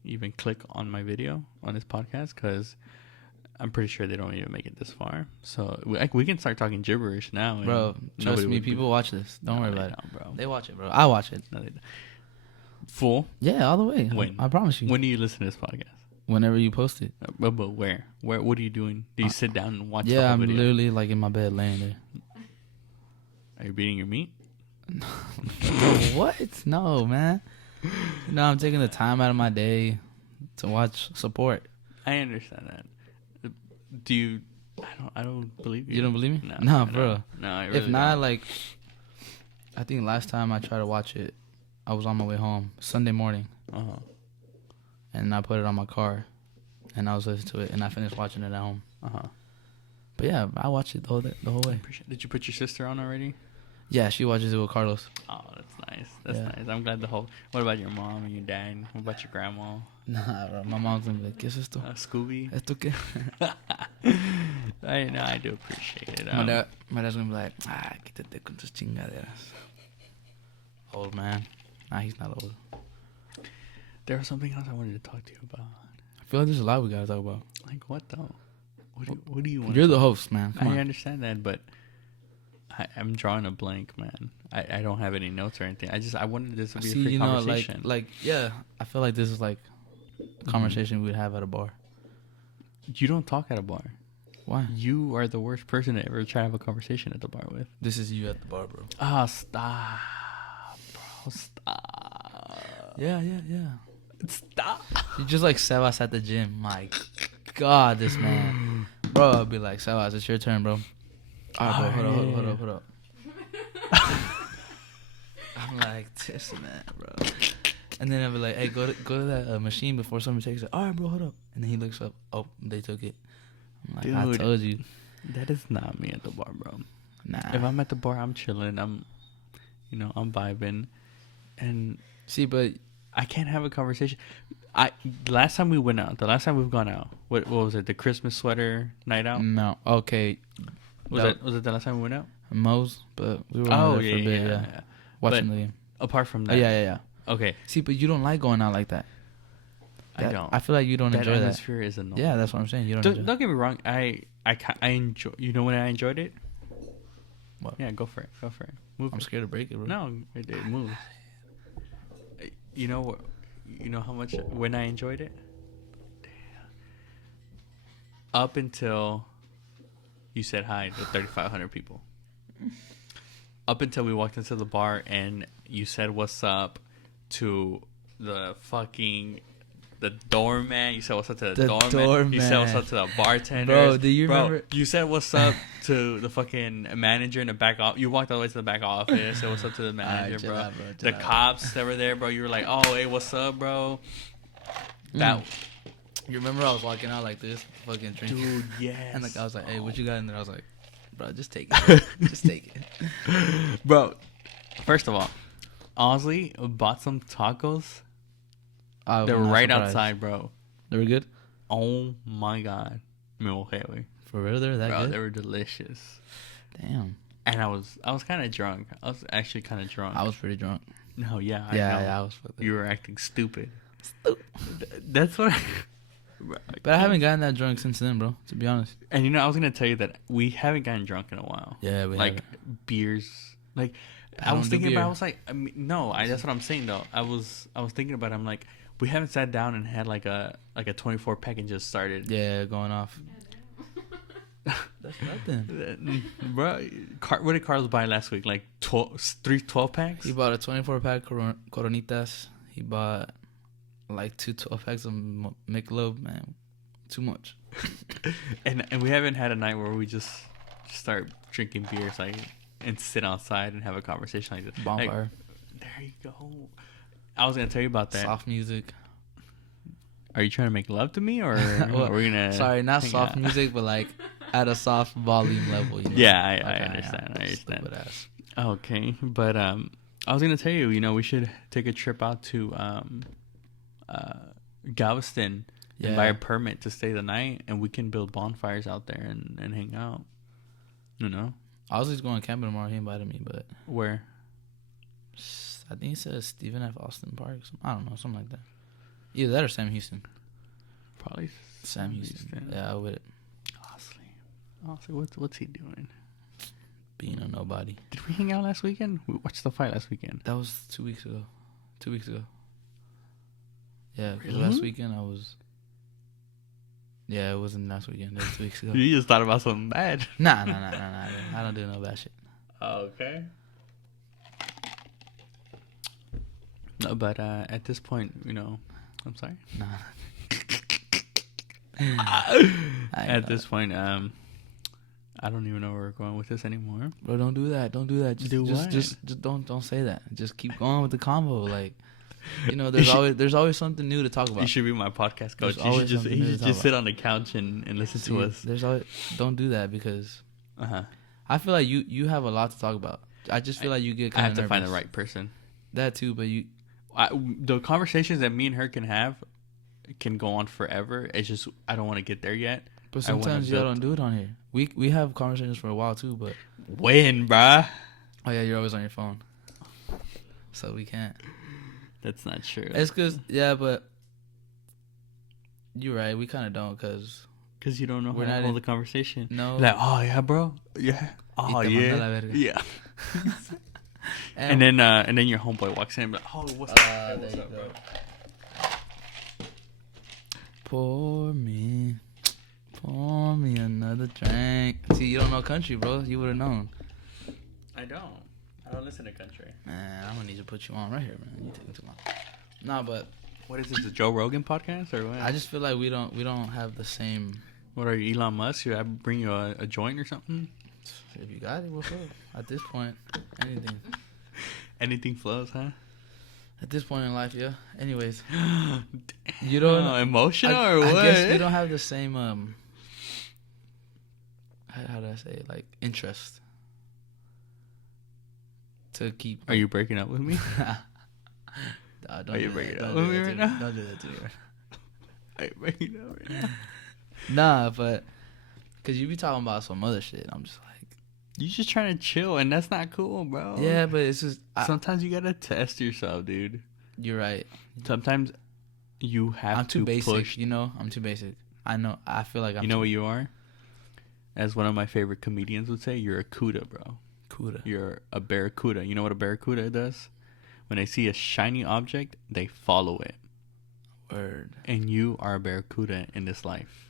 even click on my video on this podcast, because I'm pretty sure they don't even make it this far. So we can start talking gibberish now. Bro, trust me, people watch this. Don't worry about it, bro. They watch it, bro. I watch it. No, they don't. Full? Yeah, all the way. When? I promise you. When do you listen to this podcast? Whenever you post it. But where? What are you doing? Do you sit down and watch? Yeah, the whole I'm video? literally like in my bed laying there. Are you beating your meat? What? No, man. No, I'm taking the time out of my day to watch support. I understand that. Do you? I don't believe you. You don't believe me? No, bro. No, I really if not, don't. like, I think last time I tried to watch it, I was on my way home Sunday morning, and I put it on my car, and I was listening to it, and I finished watching it at home. But yeah, I watched it the whole way. Did you put your sister on already? Yeah, she watches it with Carlos. Oh, that's nice. That's nice. I'm glad What about your mom and your dad? What about your grandma? Nah, bro. My mom's gonna be like, ¿qué es esto? Scooby? ¿Esto qué? I do appreciate it. My dad's gonna be like, quítate con tus chingaderas. Old man. Nah, he's not old. There was something else I wanted to talk to you about. I feel like there's a lot we gotta talk about. Like what though? What do you want? You're the host, man. Come on. I understand that, but I'm drawing a blank, man. I don't have any notes or anything. I wanted this to be a free conversation. Like yeah, I feel like this is like a conversation we'd have at a bar. You don't talk at a bar. Why? You are the worst person to ever try to have a conversation at the bar with. This is you at the bar, bro. Ah, stop, bro. Stop. Yeah. Stop. You just like Sebas at the gym. My God, this man. Bro, I'll be like, Sebas, it's your turn, bro. All right, bro, hold up. I'm like, this man, bro. And then I'll be like, hey, go to that machine before somebody takes it. All right, bro, hold up. And then he looks up. Oh, they took it. I'm like, Dude, I told you. That is not me at the bar, bro. Nah. If I'm at the bar, I'm chilling. I'm vibing. And see, but I can't have a conversation. The last time we've gone out, what was it? The Christmas sweater night out? No. Okay. Was it the last time we went out? Moe's, but we were on there for a bit, yeah. Watching But the game. Apart from that. Yeah. Okay. See, but you don't like going out like that. I don't. I feel like you don't enjoy that. That atmosphere is annoying. Yeah, that's what I'm saying. You don't get me wrong. I enjoy. You know when I enjoyed it? What? Yeah, go for it. Move. I'm scared to break it, bro. No, it moves. You know what? You know how much when I enjoyed it? Damn. Up until you said hi to 3,500 people. Up until we walked into the bar and you said what's up to the doorman. You said what's up to the doorman. You said what's up to the bartender. Bro, do you remember? You said what's up to the fucking manager in the back office. You walked all the way to the back office. Said what's up to the manager, bro. The cops that were there, bro. You were like, oh, hey, what's up, bro? You remember I was walking out like this, fucking drinking? Dude, yes. And like I was like, hey, what you got in there? I was like, bro, just take it. Just take it. Bro, first of all, Ozzy bought some tacos. They were right outside, bro. They were good? Oh my God. Me mojé, güey. For real, they were that good? They were delicious. Damn. And I was kind of drunk. I was actually kind of drunk. I was pretty drunk. No, yeah. I was. You were acting stupid. That's what But I haven't gotten that drunk since then, bro. To be honest. And you know, I was gonna tell you that we haven't gotten drunk in a while. Yeah, we like haven't. beers. Like I was thinking about. I was like, I mean, no, that's what I'm saying though. I was thinking about it. I'm like, we haven't sat down and had like a 24 pack and just started. Yeah, going off. That's nothing. Bro, what did Carlos buy last week? Like 12 packs? He bought a 24 pack Coronitas. He bought like 2 12 packs of Michelob, man. Too much. and we haven't had a night where we just start drinking beers like and sit outside and have a conversation like this. Bonfire. Like, there you go. I was gonna tell you about that. Soft music. Are you trying to make love to me, or are we gonna? Sorry, not soft music, but like at a soft volume level. You know? Yeah, I understand. I understand. Okay, but I was gonna tell you, we should take a trip out to Galveston and buy a permit to stay the night, and we can build bonfires out there and hang out. I was just going camping tomorrow. He invited me, but where? I think he said Stephen F. Austin Park. I don't know, something like that. Either that or Sam Houston. Probably Sam Houston. Yeah, I would. Honestly, what's he doing? Being a nobody. Did we hang out last weekend? We watched the fight last weekend. That was 2 weeks ago. 2 weeks ago. Yeah, because Really? last weekend I was... Yeah, it wasn't last weekend. It was 2 weeks ago. You just thought about something bad. Nah. I don't do no bad shit. Okay. No, but at this point, I'm sorry. Nah. At this point, I don't even know where we're going with this anymore. Bro, don't do that. Just don't say that. Just keep going with the convo. Like, there's always something new to talk about. You should be my podcast coach. There's You should just sit on the couch and listen to us. Don't do that because I feel like you have a lot to talk about. I just feel like you get kind of I have to find the right person. That too, but the conversations that me and her can have can go on forever. It's just I don't want to get there yet. But sometimes y'all don't do it on here. We have conversations for a while too, but when, bruh? Oh yeah, you're always on your phone, so we can't. That's not true. It's because but you're right. We kind of don't because you don't know how to hold the conversation. No, like yeah, bro, yeah, oh yeah, yeah. and then your homeboy walks in and be like, oh, what's up, bro? Pour me another drink. See, you don't know country, bro. You would have known. I don't listen to country. Man, I'm gonna need to put you on right here, man. You taking too long. Nah, but what is this? The Joe Rogan podcast or what? I just feel like we don't have the same. What are you, Elon Musk? Should I bring you a joint or something? If you got it, what's up? At this point, anything. Anything flows, huh? At this point in life, yeah. Anyways, you don't know emotional or what? I guess we don't have the same how do I say it? Like interest to keep. Are you breaking up with me? Are you breaking up with me right now? Don't do that to me. Are you breaking up right now? Nah, but because you be talking about some other shit, I'm just like. You just trying to chill, and that's not cool, bro. Yeah, but it's just sometimes you gotta test yourself, dude. You're right. Sometimes you have I'm to too basic, push. I'm too basic. I know. I feel like I'm. You know what you are? As one of my favorite comedians would say, you're a cuda, bro. Cuda. You're a barracuda. You know what a barracuda does? When they see a shiny object, they follow it. Word. And you are a barracuda in this life.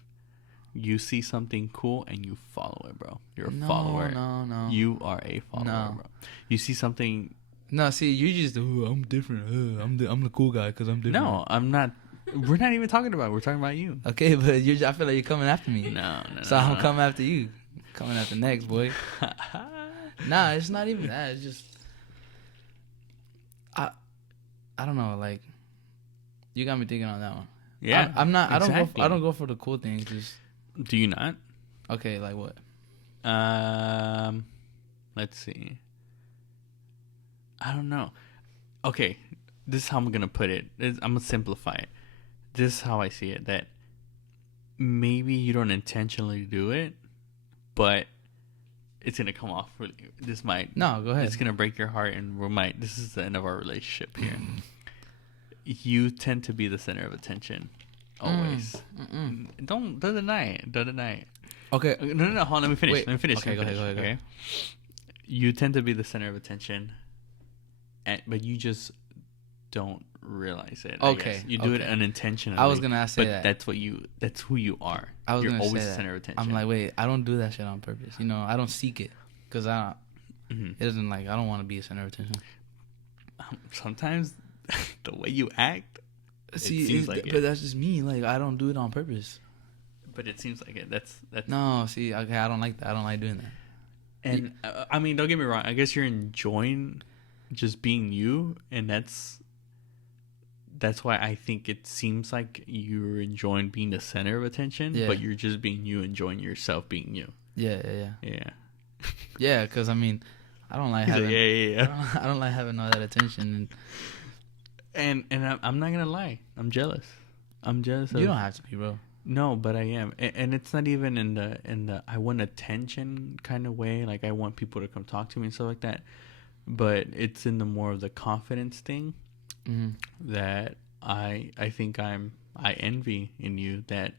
You see something cool and you follow it, bro. You're a follower. No. You are a follower, bro. You see something. No, see, you just, I'm different. I'm the cool guy because I'm different. No, I'm not. We're not even talking about it. We're talking about you. Okay, but I feel like you're coming after me. No. So I'm coming after you. Coming after next, boy. Nah, it's not even that. It's just, I don't know. Like, you got me thinking on that one. Yeah, I'm not. Exactly. I don't go for the cool things. Just. Do you not? Okay, like what? Let's see. I don't know. Okay, this is how I'm gonna put it. I'm gonna simplify it. This is how I see it. That maybe you don't intentionally do it, but it's gonna come off. Really, this might. No, go ahead. It's gonna break your heart, and this is the end of our relationship here. You tend to be the center of attention Always. Don't deny it. Don't deny it. Okay. No. Hold on. Let me finish. Wait. Let me finish. Okay, Let me go finish, ahead. You tend to be the center of attention, but you just don't realize it. I guess. You do it unintentionally. I was gonna say but that. That's who you are. You're gonna always the that. center of attention. I'm like, wait, I don't do that shit on purpose. You know, I don't seek it because it doesn't like I don't want to be a center of attention. Sometimes the way you act, See, it seems like but that's just me. Like I don't do it on purpose. But it seems like it. That's no. See, okay, I don't like that. I don't like doing that. And I mean, don't get me wrong. I guess you're enjoying just being you, and that's why I think it seems like you're enjoying being the center of attention. Yeah. But you're just being you, enjoying yourself being you. Yeah. Yeah, because I mean, I don't like having. I don't like having all that attention. And I'm not gonna lie. I'm jealous. I'm jealous. You don't have to be, bro. No, but I am, and it's not even in the I want attention kind of way. Like I want people to come talk to me and stuff like that. But it's in the more of the confidence thing that I think I envy in you, that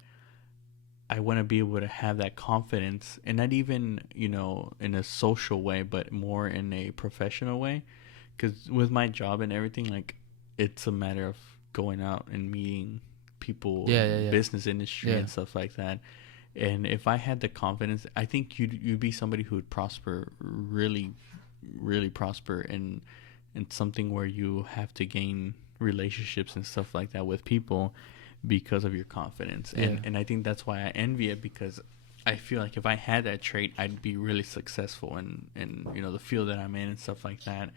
I want to be able to have that confidence, and not even in a social way, but more in a professional way. Because with my job and everything, like it's a matter of going out and meeting people in the business industry and stuff like that. And if I had the confidence, I think you'd be somebody who would prosper, really really prosper in something where you have to gain relationships and stuff like that with people because of your confidence. And I think that's why I envy it, because I feel like if I had that trait, I'd be really successful in the field that I'm in and stuff like that.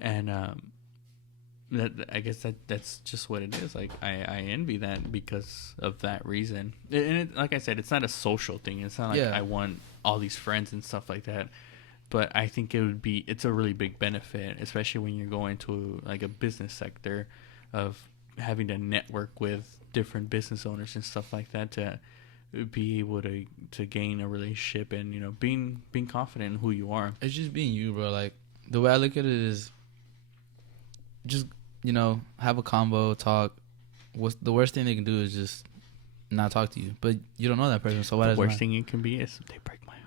And I guess that's just what it is. Like I envy that because of that reason. And like I said, it's not a social thing. It's not like I want all these friends and stuff like that. But I think it's a really big benefit, especially when you're going to like a business sector, of having to network with different business owners and stuff like that, to be able to gain a relationship and being confident in who you are. It's just being you, bro. Like the way I look at it is just have a combo, talk. What's the worst thing they can do is just not talk to you, but you don't know that person, so why does the worst thing it can be is they break my heart.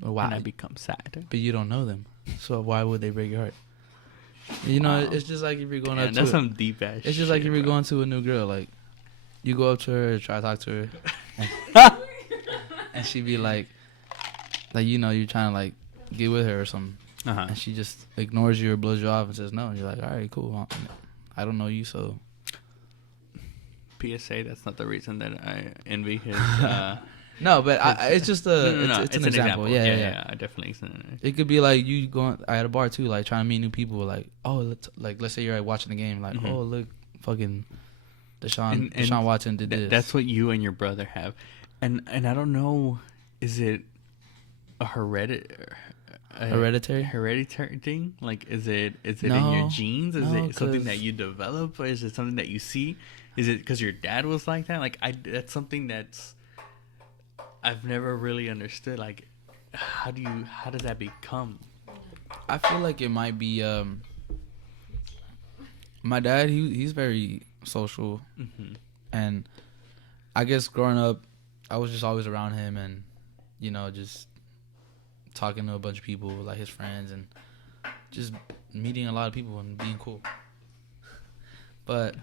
Why? And I become sad. But you don't know them, so why would they break your heart? It's just like if you're going up to some deep ass. It's just like if you're going to a new girl, like you go up to her, try to talk to her, and she be like you're trying to like get with her or something, and she just ignores you or blows you off and says no, and you're like, all right, cool, I don't know you, so. PSA, that's not the reason that I envy his. No, but it's just it's an example. Yeah, I definitely. It could be like you going at a bar too, like trying to meet new people. Like, oh, let's say you're watching the game. Like, oh, look, fucking Deshaun Watson did this. That's what you and your brother have, and I don't know, is it a hereditary thing? Like, is it in your genes? Is it something that you develop, or is it something that you see? Is it because your dad was like that? Like, that's something that's I've never really understood. Like, how does that become? I feel like it might be my dad. He's very social, and I guess growing up, I was just always around him, and just talking to a bunch of people, like his friends, and just meeting a lot of people and being cool. But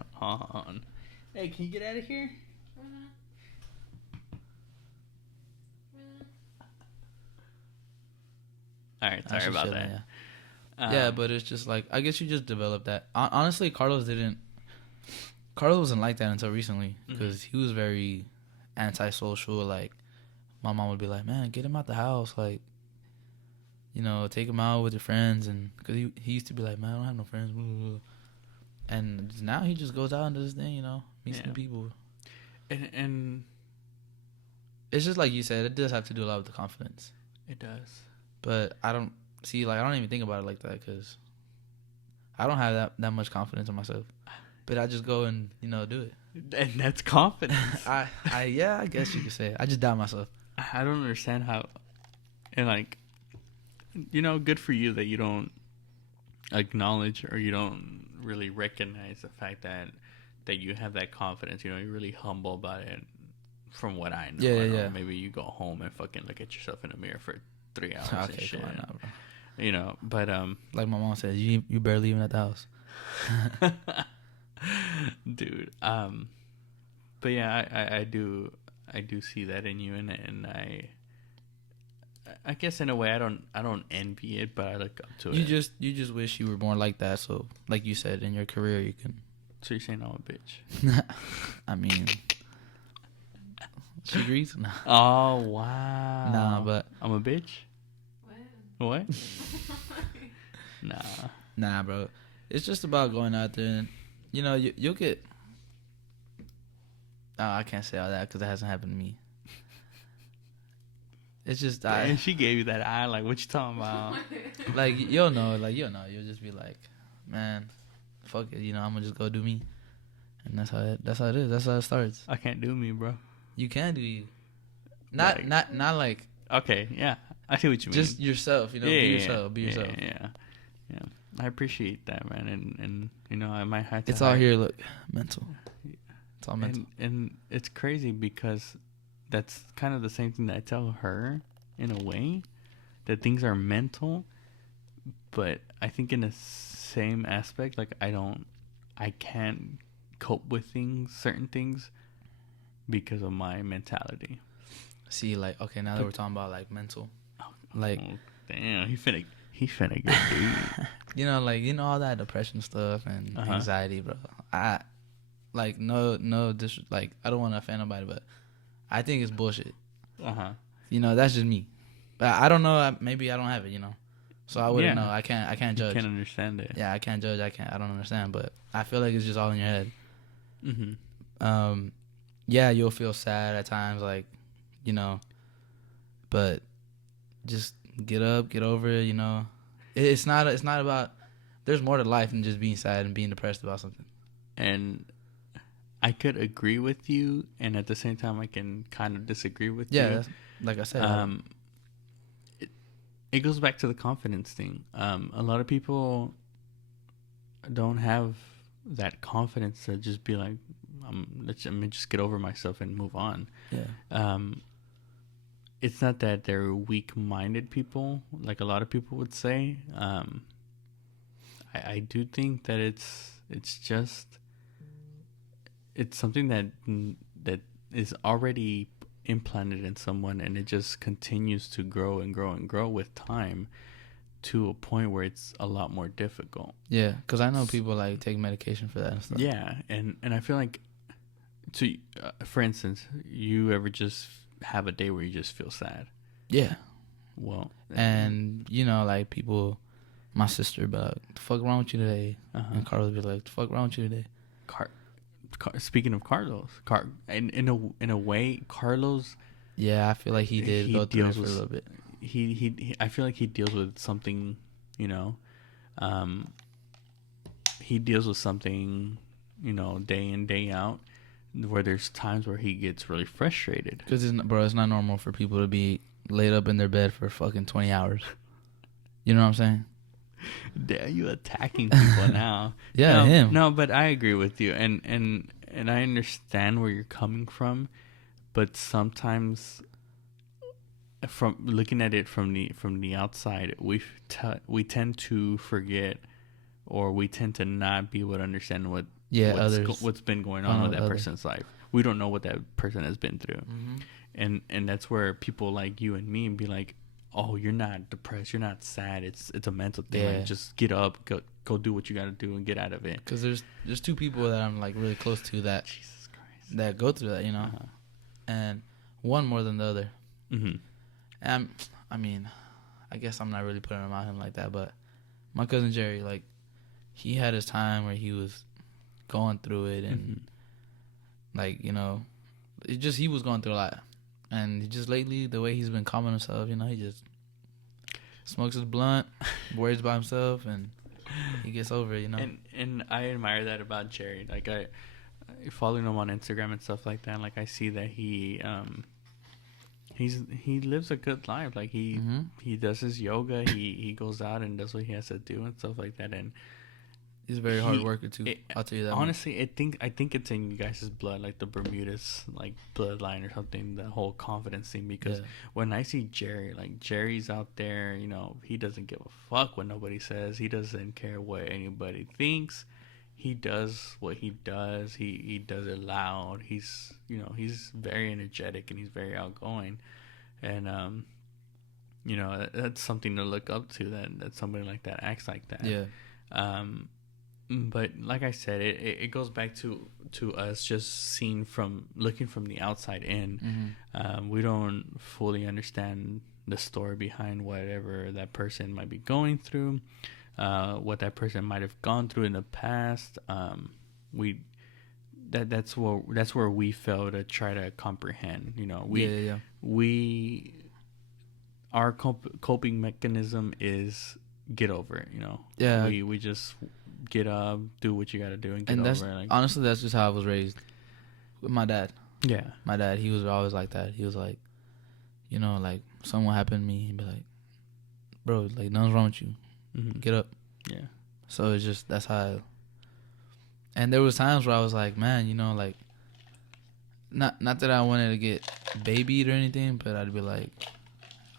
hey, can you get out of here? All right, sorry about that. Yeah, but it's just like, I guess you just develop that. Honestly, Carlos wasn't like that until recently, because he was very antisocial. Like, my mom would be like, man, get him out the house, like, take him out with your friends, and because he used to be like, man, I don't have no friends, blah, blah, blah. And now he just goes out and does his thing, meets new people. And it's just like you said, it does have to do a lot with the confidence. It does. But I don't even think about it like that, because I don't have that much confidence in myself. But I just go and do it. And that's confidence. I guess you could say it. I just doubt myself. I don't understand how, and like, good for you that you don't acknowledge, or you don't really recognize the fact that that you have that confidence. You know, you're really humble about it. From what I know, Yeah. Maybe you go home and fucking look at yourself in the mirror for 3 hours and Okay, shit. come on now, bro. You know, but Like my mom says, you barely even at the house. dude. But yeah, I do see that in you, and I guess in a way I don't envy it, but I look up to You it. you just wish you were born like that, so like you said, in your career you can. So you're saying I'm a bitch? I mean, she agrees. Nah. Oh wow. Nah, but I'm a bitch. What? Nah, bro. It's just about going out there, and you know you'll get. I can't say all that because that hasn't happened to me. It's just And she gave you that eye, like, what you talking about? like you'll know. You'll just be like, man, fuck it. You know, I'm gonna just go do me, and that's how it is. That's how it starts. I can't do me, bro. You can do you. Not like Okay, yeah, I see what you mean. just yourself. You know, be yourself. Be yourself. Yeah. I appreciate that, man, and you know, I might have to. It's all here. Look, mental. It's all mental. And it's crazy because that's kind of the same thing that I tell her in a way, that things are mental, but I think in the same aspect, like I can't cope with certain things because of my mentality. See, like, okay, now that we're talking about like mental, like, oh, damn, he finna get deep. you know, like, you know, all that depression stuff and anxiety, bro. I like like, I don't want to offend nobody, but I think it's bullshit. You know, that's just me. But I don't know. Maybe I don't have it. You know, so I wouldn't know. I can't judge. You can't understand it. Yeah, I can't judge. I don't understand. But I feel like it's just all in your head. Mm-hmm. Yeah, you'll feel sad at times, like, you know, but just get up, get over it. You know, it's not about. There's more to life than just being sad and being depressed about something. And I could agree with you, and at the same time, I can kind of disagree with you. Yeah, like I said, it goes back to the confidence thing. A lot of people don't have that confidence to just be like, let me just get over myself and move on. Yeah. It's not that they're weak-minded people, like a lot of people would say. I do think that it's just, it's something that is already implanted in someone, and it just continues to grow and grow and grow with time, to a point where it's a lot more difficult. Yeah, because I know people like take medication for that and stuff. Yeah, and I feel like, for instance, you ever just have a day where you just feel sad? Yeah. Well, and you know, like, people, my sister be like, "The fuck wrong with you today?" And Carlos be like, "The fuck wrong with you today?" Speaking of Carlos, in a way, Carlos. Yeah, I feel like he did go through it for a little bit. He I feel like he deals with something, you know, he deals with something, you know, day in, day out, where there's times where he gets really frustrated. Because, it's not normal for people to be laid up in their bed for fucking 20 hours. You know what I'm saying? Damn, you attacking people now. Yeah, him. No, but I agree with you, and I understand where you're coming from, but sometimes, from looking at it from the outside, we tend to forget, or we tend to not be able to understand what's been going on with that person's life. We don't know what that person has been through, and that's where people like you and me be like, "Oh, you're not depressed. You're not sad. It's a mental thing. Yeah. Like, just get up, go do what you got to do, and get out of it." Because there's two people that I'm like really close to that Jesus Christ, that go through that, you know, and one more than the other. And I mean, I guess I'm not really putting him on him like that, but my cousin Jerry, like, he had his time where he was going through it, and like, you know, he was going through a lot. And just lately, the way he's been calming himself, you know, he just smokes his blunt, worries about himself, and he gets over it, you know. And I admire that about Jerry. Like, I following him on Instagram and stuff like that. Like, I see that he lives a good life. Like, he does his yoga. He goes out and does what he has to do and stuff like that. He's a very hard worker too. it, I'll tell you that. honestly, I think it's in you guys' blood, like the Bermudez like bloodline or something. The whole confidence thing. Because Yeah. when I see Jerry, like Jerry's out there, he doesn't give a fuck what nobody says. He doesn't care what anybody thinks. He does what he does. He does it loud. He's very energetic and he's very outgoing, and that's something to look up to. That somebody like that acts like that. Yeah. But like I said, it goes back to us just looking from the outside in. Mm-hmm. We don't fully understand the story behind whatever that person might be going through, what that person might have gone through in the past. That's where we fail to try to comprehend. Our coping mechanism is get over it. Yeah. We just get up, do what you got to do, and get And that's over it. honestly, that's just how I was raised with my dad. Yeah. My dad, he was always like that. He was like, like something happened to me, he'd be like, bro, like nothing's wrong with you. Mm-hmm. Get up. Yeah. So it's just, that's how and there was times where I was like, man, like, not that I wanted to get babied or anything, but I'd be like,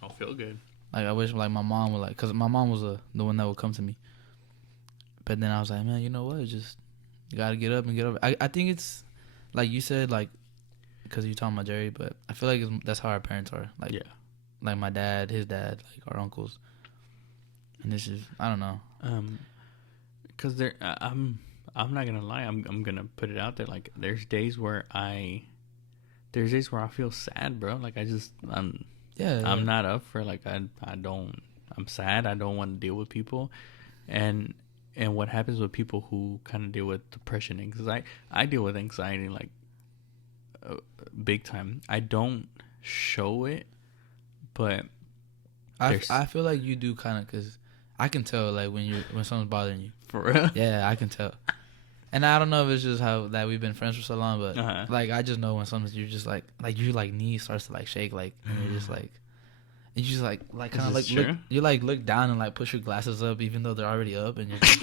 I'll feel good. like, I wish like my mom would like, because my mom was the one that would come to me. But then I was like, man, you know what? Just, you got to get up and get over. I think it's, like you said, like, because you're talking about Jerry, but I feel like that's how our parents are. Like, Yeah. Like my dad, his dad, like our uncles. And it's just, I don't know. Because I'm not gonna lie. I'm gonna put it out there. Like, there's days where I feel sad, bro. Like I'm not up for, like, I'm sad. I don't want to deal with people, and what happens with people who kind of deal with depression, because I deal with anxiety like big time. I don't show it, but I feel like you do kind of, because I can tell like when someone's bothering you. For real? Yeah, I can tell. And I don't know if it's just how that we've been friends for so long, but like I just know when sometimes you're just like your like knee starts to like shake, like, and you're just like, you just like kind of like look down and like push your glasses up even though they're already up, and you're just,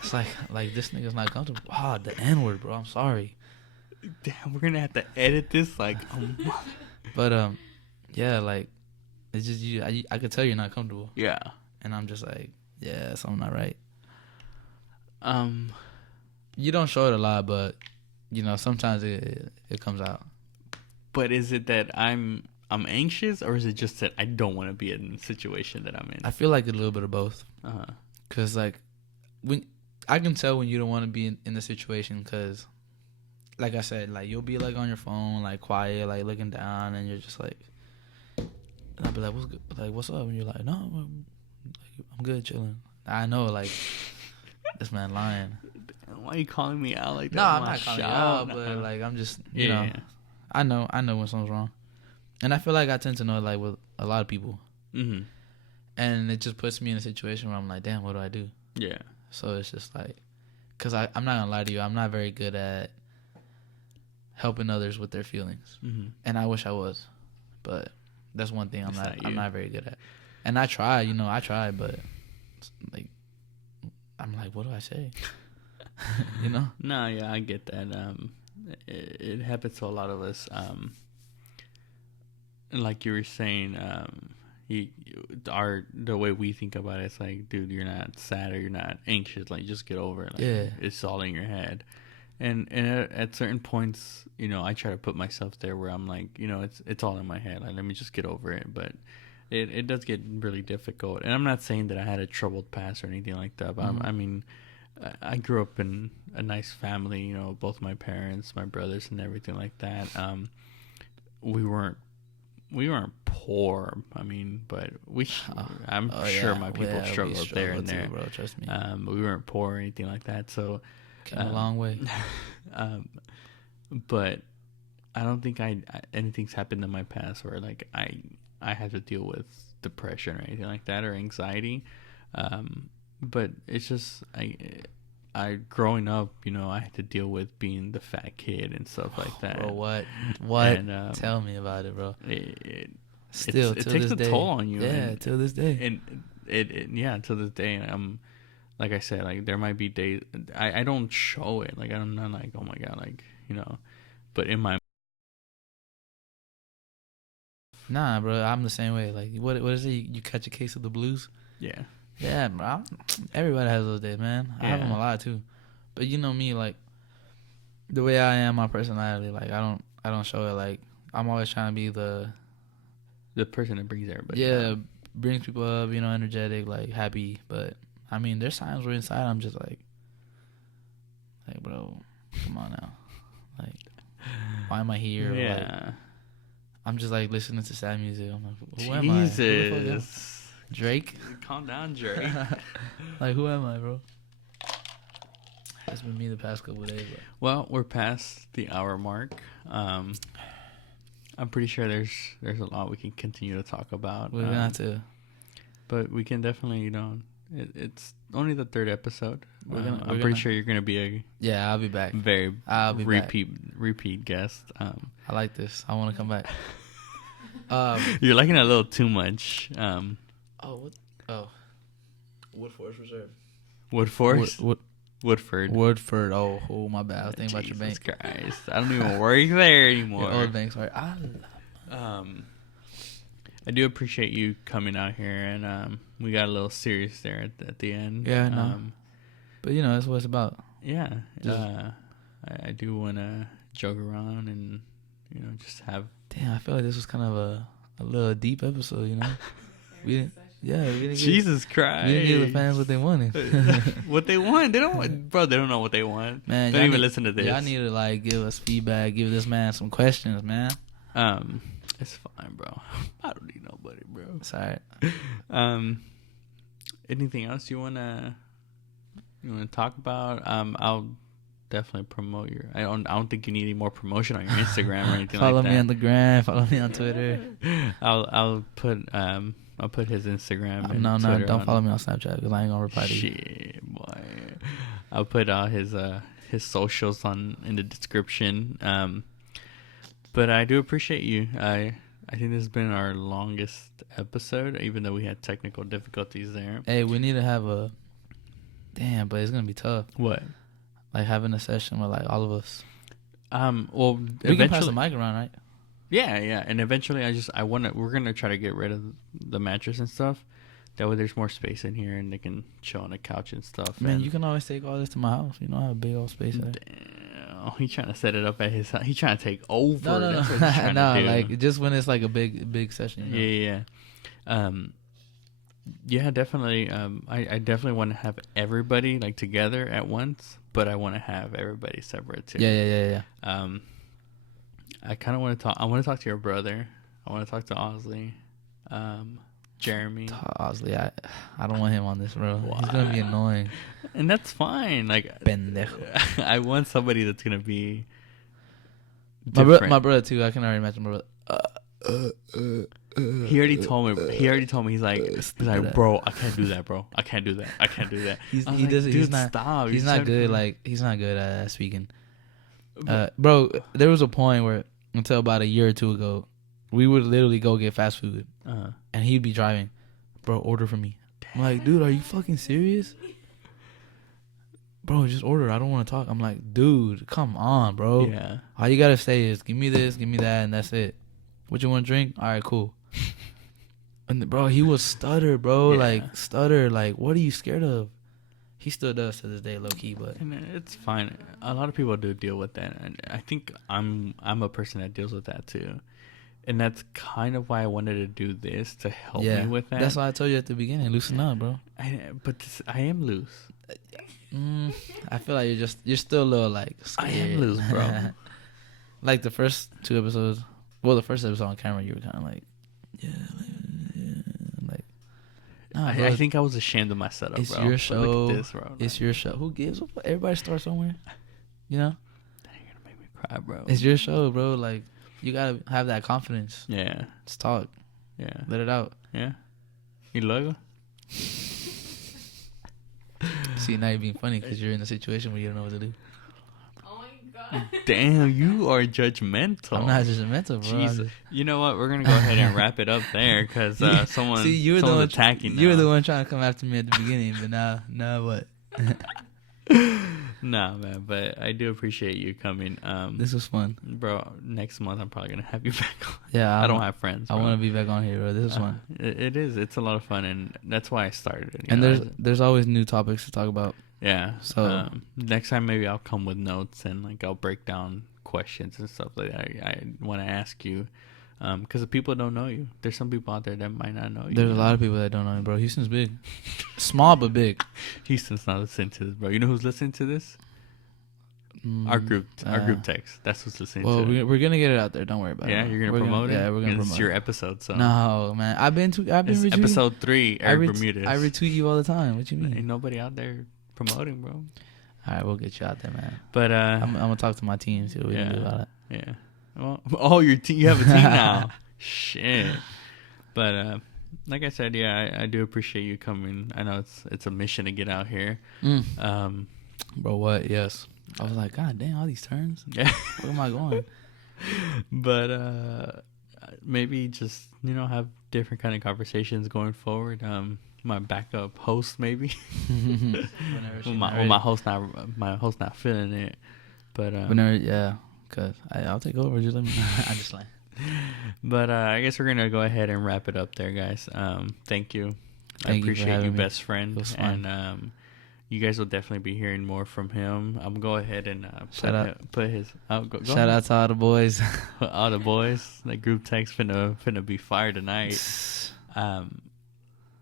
it's like this nigga's not comfortable. Oh, the N-word, bro. I'm sorry. Damn, we're gonna have to edit this. Like, but yeah, like it's just you. I could tell you're not comfortable. Yeah. And I'm just like, yeah, something not right. You don't show it a lot, but sometimes it comes out. But is it that I'm anxious, or is it just that I don't want to be in the situation that I'm in? I feel like a little bit of both. Cause like when I can tell when you don't want to be in the situation, cause like I said, like you'll be like on your phone, like quiet, like looking down, and you're just like, and I'll be like, what's good? Like, what's up? And you're like, no, I'm good, chilling. I know, like, this man lying. Why are you calling me out like that? No, I'm not calling you out, but like I'm just, you know, I know when something's wrong, and I feel like I tend to know like with a lot of people, and it just puts me in a situation where I'm like, damn, what do I do? Yeah. So it's just like, cause I'm not gonna lie to you, I'm not very good at helping others with their feelings, and I wish I was, but that's one thing I'm not very good at, and I try, but like I'm like, what do I say? No, yeah, I get that. It happens to a lot of us. Like you were saying, the way we think about it, it's like, dude, you're not sad or you're not anxious. Like, just get over it. Like, yeah, it's all in your head. And at certain points, I try to put myself there where I'm like, it's all in my head. Like, let me just get over it. But it does get really difficult. And I'm not saying that I had a troubled past or anything like that. But I mean, I grew up in a nice family, both my parents, my brothers, and everything like that. We weren't poor. I mean, but I'm sure my people struggled there and there. Bro, trust me. We weren't poor or anything like that. So came a long way. But I don't think anything's happened in my past where like I had to deal with depression or anything like that, or anxiety. But it's just I growing up, I had to deal with being the fat kid and stuff like that. Bro, what? And, tell me about it, bro. It Still, it takes a toll on you. Yeah, till this day. And it till this day. like I said, like there might be days I don't show it. Like I'm not like, oh my god, like, you know, but in my Nah, bro, I'm the same way. Like, what is it? You catch a case of the blues? yeah. Yeah, bro. Everybody has those days, man. I have them a lot too. But you know me, like the way I am, my personality, like I don't show it. Like I'm always trying to be the person that brings everybody. yeah, brings people up, you know, energetic, like happy. But I mean, there's times where inside I'm just like, bro, come on now, like, why am I here? Yeah. Like, I'm just like listening to sad music. I'm like, who am I? Who the fuck am I? Jesus. Drake? Calm down, Drake. Like, who am I, bro? It's been me the past couple of days. But. Well, we're past the hour mark. I'm pretty sure there's a lot we can continue to talk about. We're gonna have to, but we can definitely, you know, it's only the third episode. I'm pretty sure you're gonna be yeah, I'll be back. I'll be repeat guest. I like this. I want to come back. You're liking it a little too much. Woodford's Reserve. Woodford. Woodford. Oh, my bad. I was thinking about your bank. Jesus Christ. I don't even work there anymore. Your old bank, sorry. I do appreciate you coming out here, and we got a little serious there at the end. Yeah, I know. But you know, that's what it's about. Yeah. I do want to joke around and, you know, just have. Damn, I feel like this was kind of a little deep episode, you know. we didn't Jesus Christ. We didn't give the fans what they wanted. What they want? They don't. Bro, they don't know what they want. Man, they don't even listen to this. Y'all need to like give us feedback. Give this man some questions, man. It's fine, bro. I don't need nobody, bro. It's alright. Anything else you wanna talk about? I'll definitely promote your. I don't think you need any more promotion on your Instagram or anything. Follow like that. me on the gram. Follow me on Twitter. I'll put his Instagram. No, don't follow me on Snapchat because I ain't gonna reply to you. Shit, boy. I'll put his socials in the description. But I do appreciate you. I think this has been our longest episode, even though we had technical difficulties there. Hey, we need to have a. Damn, but it's gonna be tough. What? Like having a session with like all of us. Well, we can pass the mic around, right? Yeah, and eventually we're gonna try to get rid of the mattress and stuff. That way, there's more space in here, and they can chill on the couch and stuff. Man, you can always take all this to my house. You know, I have a big old space there. Damn, he's trying to set it up at his house. He's trying to take over. No, That's what he's trying to do. Like just when it's like a big session. You know? Yeah. Yeah, definitely. I definitely want to have everybody like together at once, but I want to have everybody separate too. Yeah. I kind of want to talk. I want to talk to your brother. I want to talk to Osley, Jeremy. Osley, I don't want him on this, bro. Wow. He's gonna be annoying, and that's fine. Like, pendejo. I want somebody that's gonna be different. My brother too. I can already imagine my brother. He already told me. He's like, bro, I can't do that, bro. I can't do that. He's not. Stop. He's not good. Like, he's not good at speaking. Bro, there was a point where until about a year or two ago, we would literally go get fast food, and he'd be driving. Bro, order for me. I'm like, dude, are you fucking serious? Bro, just order. I don't want to talk. I'm like, dude, come on, bro. Yeah. All you gotta say is, give me this, give me that, and that's it. What you want to drink? All right, cool. And bro, he was stutter, bro. Yeah. Like stutter. Like, what are you scared of? He still does to this day, low key, but and it's fine. A lot of people do deal with that, and I think I'm a person that deals with that too, and that's kind of why I wanted to do this to help me with that. That's why I told you at the beginning, loosen up, bro. I am loose. I feel like you're still a little like scared. I am loose, bro. Like the first two episodes. Well, the first episode on camera, you were kind of like, like. Nah, bro, I think I was ashamed of my setup, it's bro. Your show. Look at this, bro. It's your show. Who gives a fuck? Everybody starts somewhere, you know. You're gonna make me cry, bro. It's your show, bro. Like, you gotta have that confidence. Yeah. Just talk. Yeah. Let it out. Yeah. Y luego? See, now you're being funny because you're in a situation where you don't know what to do. God. Damn, you are judgmental. I'm not judgmental, bro. Jesus. You know what? We're gonna go ahead and wrap it up there because someone. See, you were the someone's one attacking. You were now. the one trying to come after me at the beginning, but now what? Nah, man, but I do appreciate you coming. This was fun, bro. Next month I'm probably gonna have you back on. Yeah, I don't have friends. I bro. want to be back on here, bro. This is fun, It is. It's a lot of fun, and that's why I started it. and know? there's always new topics to talk about. Yeah. So next time maybe I'll come with notes and like I'll break down questions and stuff like that. I want to ask you, because the people don't know you. There's some people out there that might not know you. There's a lot of people that don't know me, bro. Houston's big, small but big. Houston's not listening to this, bro. You know who's listening to this? Our group text. That's who's listening Well, to it. we're gonna get it out there. Don't worry about it. Yeah, you're gonna promote it. Yeah, we're gonna promote It's your episode, so No, man. I've been it's retweeting. episode 3. Erick Bermudez. I retweet you all the time. What you mean? Ain't nobody out there promoting, bro. All right, we'll get you out there, man. But I'm gonna talk to my team, see what we can do about it. Yeah. Well, your team. You have a team now. Shit. But like I said, yeah, I do appreciate you coming. I know it's a mission to get out here. Bro, what? Yes. I was like, God damn, all these turns. Yeah. Where am I going? But maybe just have different kind of conversations going forward. My backup host maybe. my host not feeling it. But cause I'll take over. Just let me. I just like. But I guess we're gonna go ahead and wrap it up there, guys. Thank you. I appreciate you, best friend, and you guys will definitely be hearing more from him. I'm gonna go ahead and put his. Shout out to all the boys. All the boys. That group text finna be fire tonight.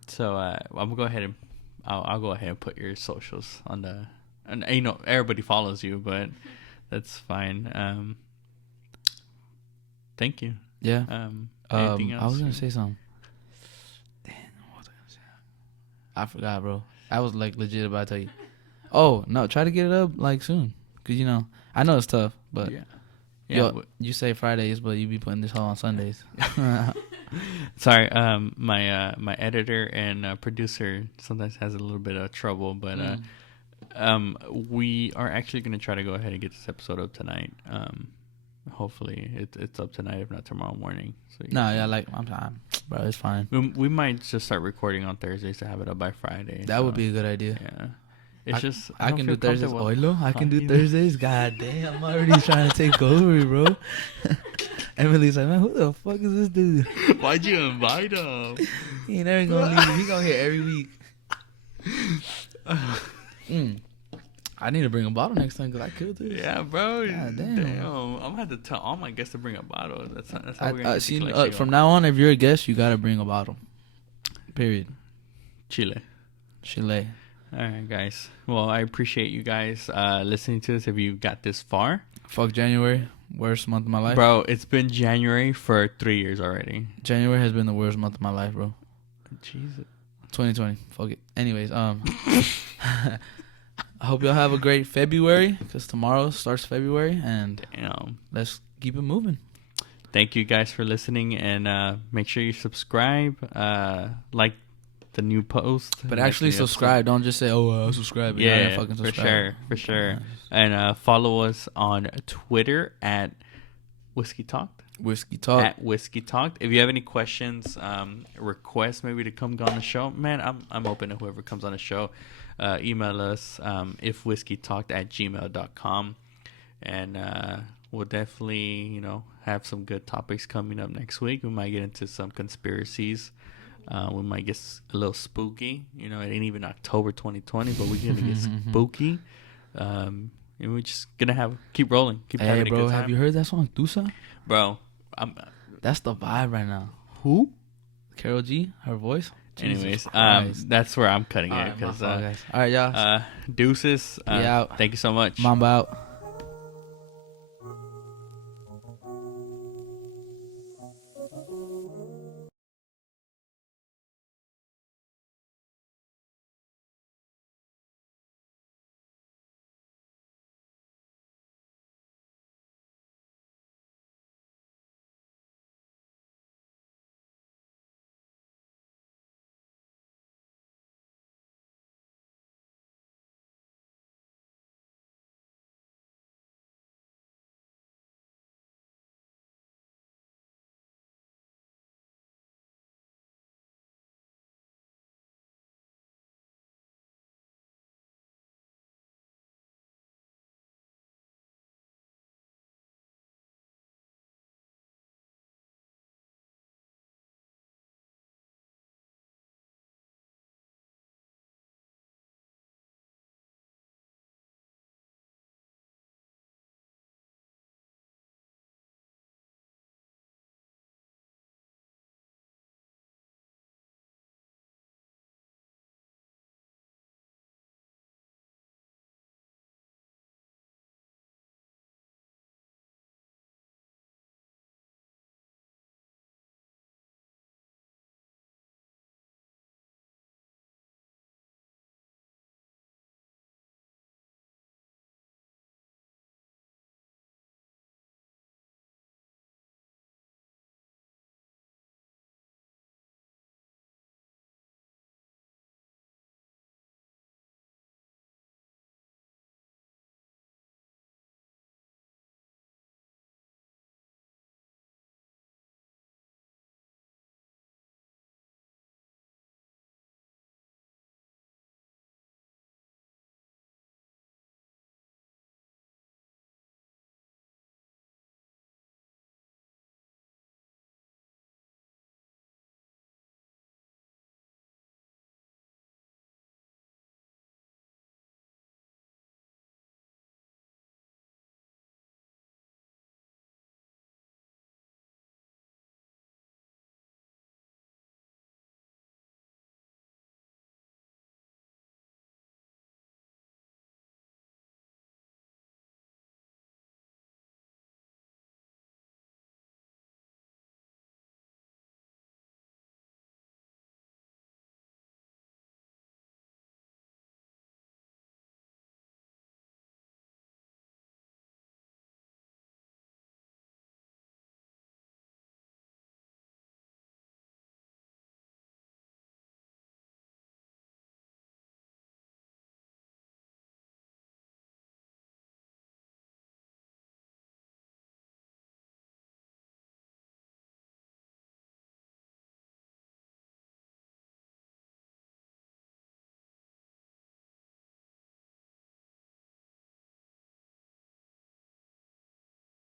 So I'm gonna go ahead and I'll go ahead and put your socials on the. And everybody follows you, but that's fine. Thank you. Yeah. Anything else? I was gonna say something. Damn, what was I gonna say? I forgot, bro. I was like legit about to tell you. Oh no, try to get it up like soon, cause I know it's tough, but you say Fridays, but you be putting this whole on Sundays. Sorry, my editor and producer sometimes has a little bit of trouble, but we are actually gonna try to go ahead and get this episode up tonight. Hopefully it's up tonight, if not tomorrow morning. So I'm fine, bro. It's fine. We might just start recording on Thursdays to have it up by Friday. That would be a good idea. Yeah, it's I can do Thursdays. I can do Thursdays. God damn, I'm already trying to take over, bro. Emily's like, man, who the fuck is this dude? Why'd you invite him? He ain't never gonna leave. He gonna hear every week. I need to bring a bottle next time because I killed this. Yeah, bro. God damn. I'm gonna have to tell all my guests to bring a bottle. That's how we're gonna see. From now on, if you're a guest, you gotta bring a bottle. Period. Chile. All right, guys. Well, I appreciate you guys listening to this. If you got this far, fuck January, worst month of my life, bro. It's been January for 3 years already. January has been the worst month of my life, bro. Jesus. 2020. Fuck it. Anyways, I hope y'all have a great February because tomorrow starts February, and let's keep it moving. Thank you guys for listening, and make sure you subscribe, like the new post. But actually subscribe. Don't just say, "Oh, subscribe." Yeah, fucking subscribe. For sure. And follow us on Twitter at Whiskey Talked. Whiskey Talk. At Whiskey Talked. If you have any questions, requests maybe to come on the show, man, I'm open to whoever comes on the show. Email us ifwhiskeytalked@gmail.com, and we'll definitely have some good topics coming up next week. We might get into some conspiracies. We might get a little spooky. It ain't even October 2020, but we're gonna get spooky. And we're just gonna keep rolling, having a good time. Have you heard that song Tusa? Bro, that's the vibe right now. Who? Karol G, her voice. Anyways, that's where I'm cutting it. All right, y'all. Deuces. Out. Thank you so much. Mamba out.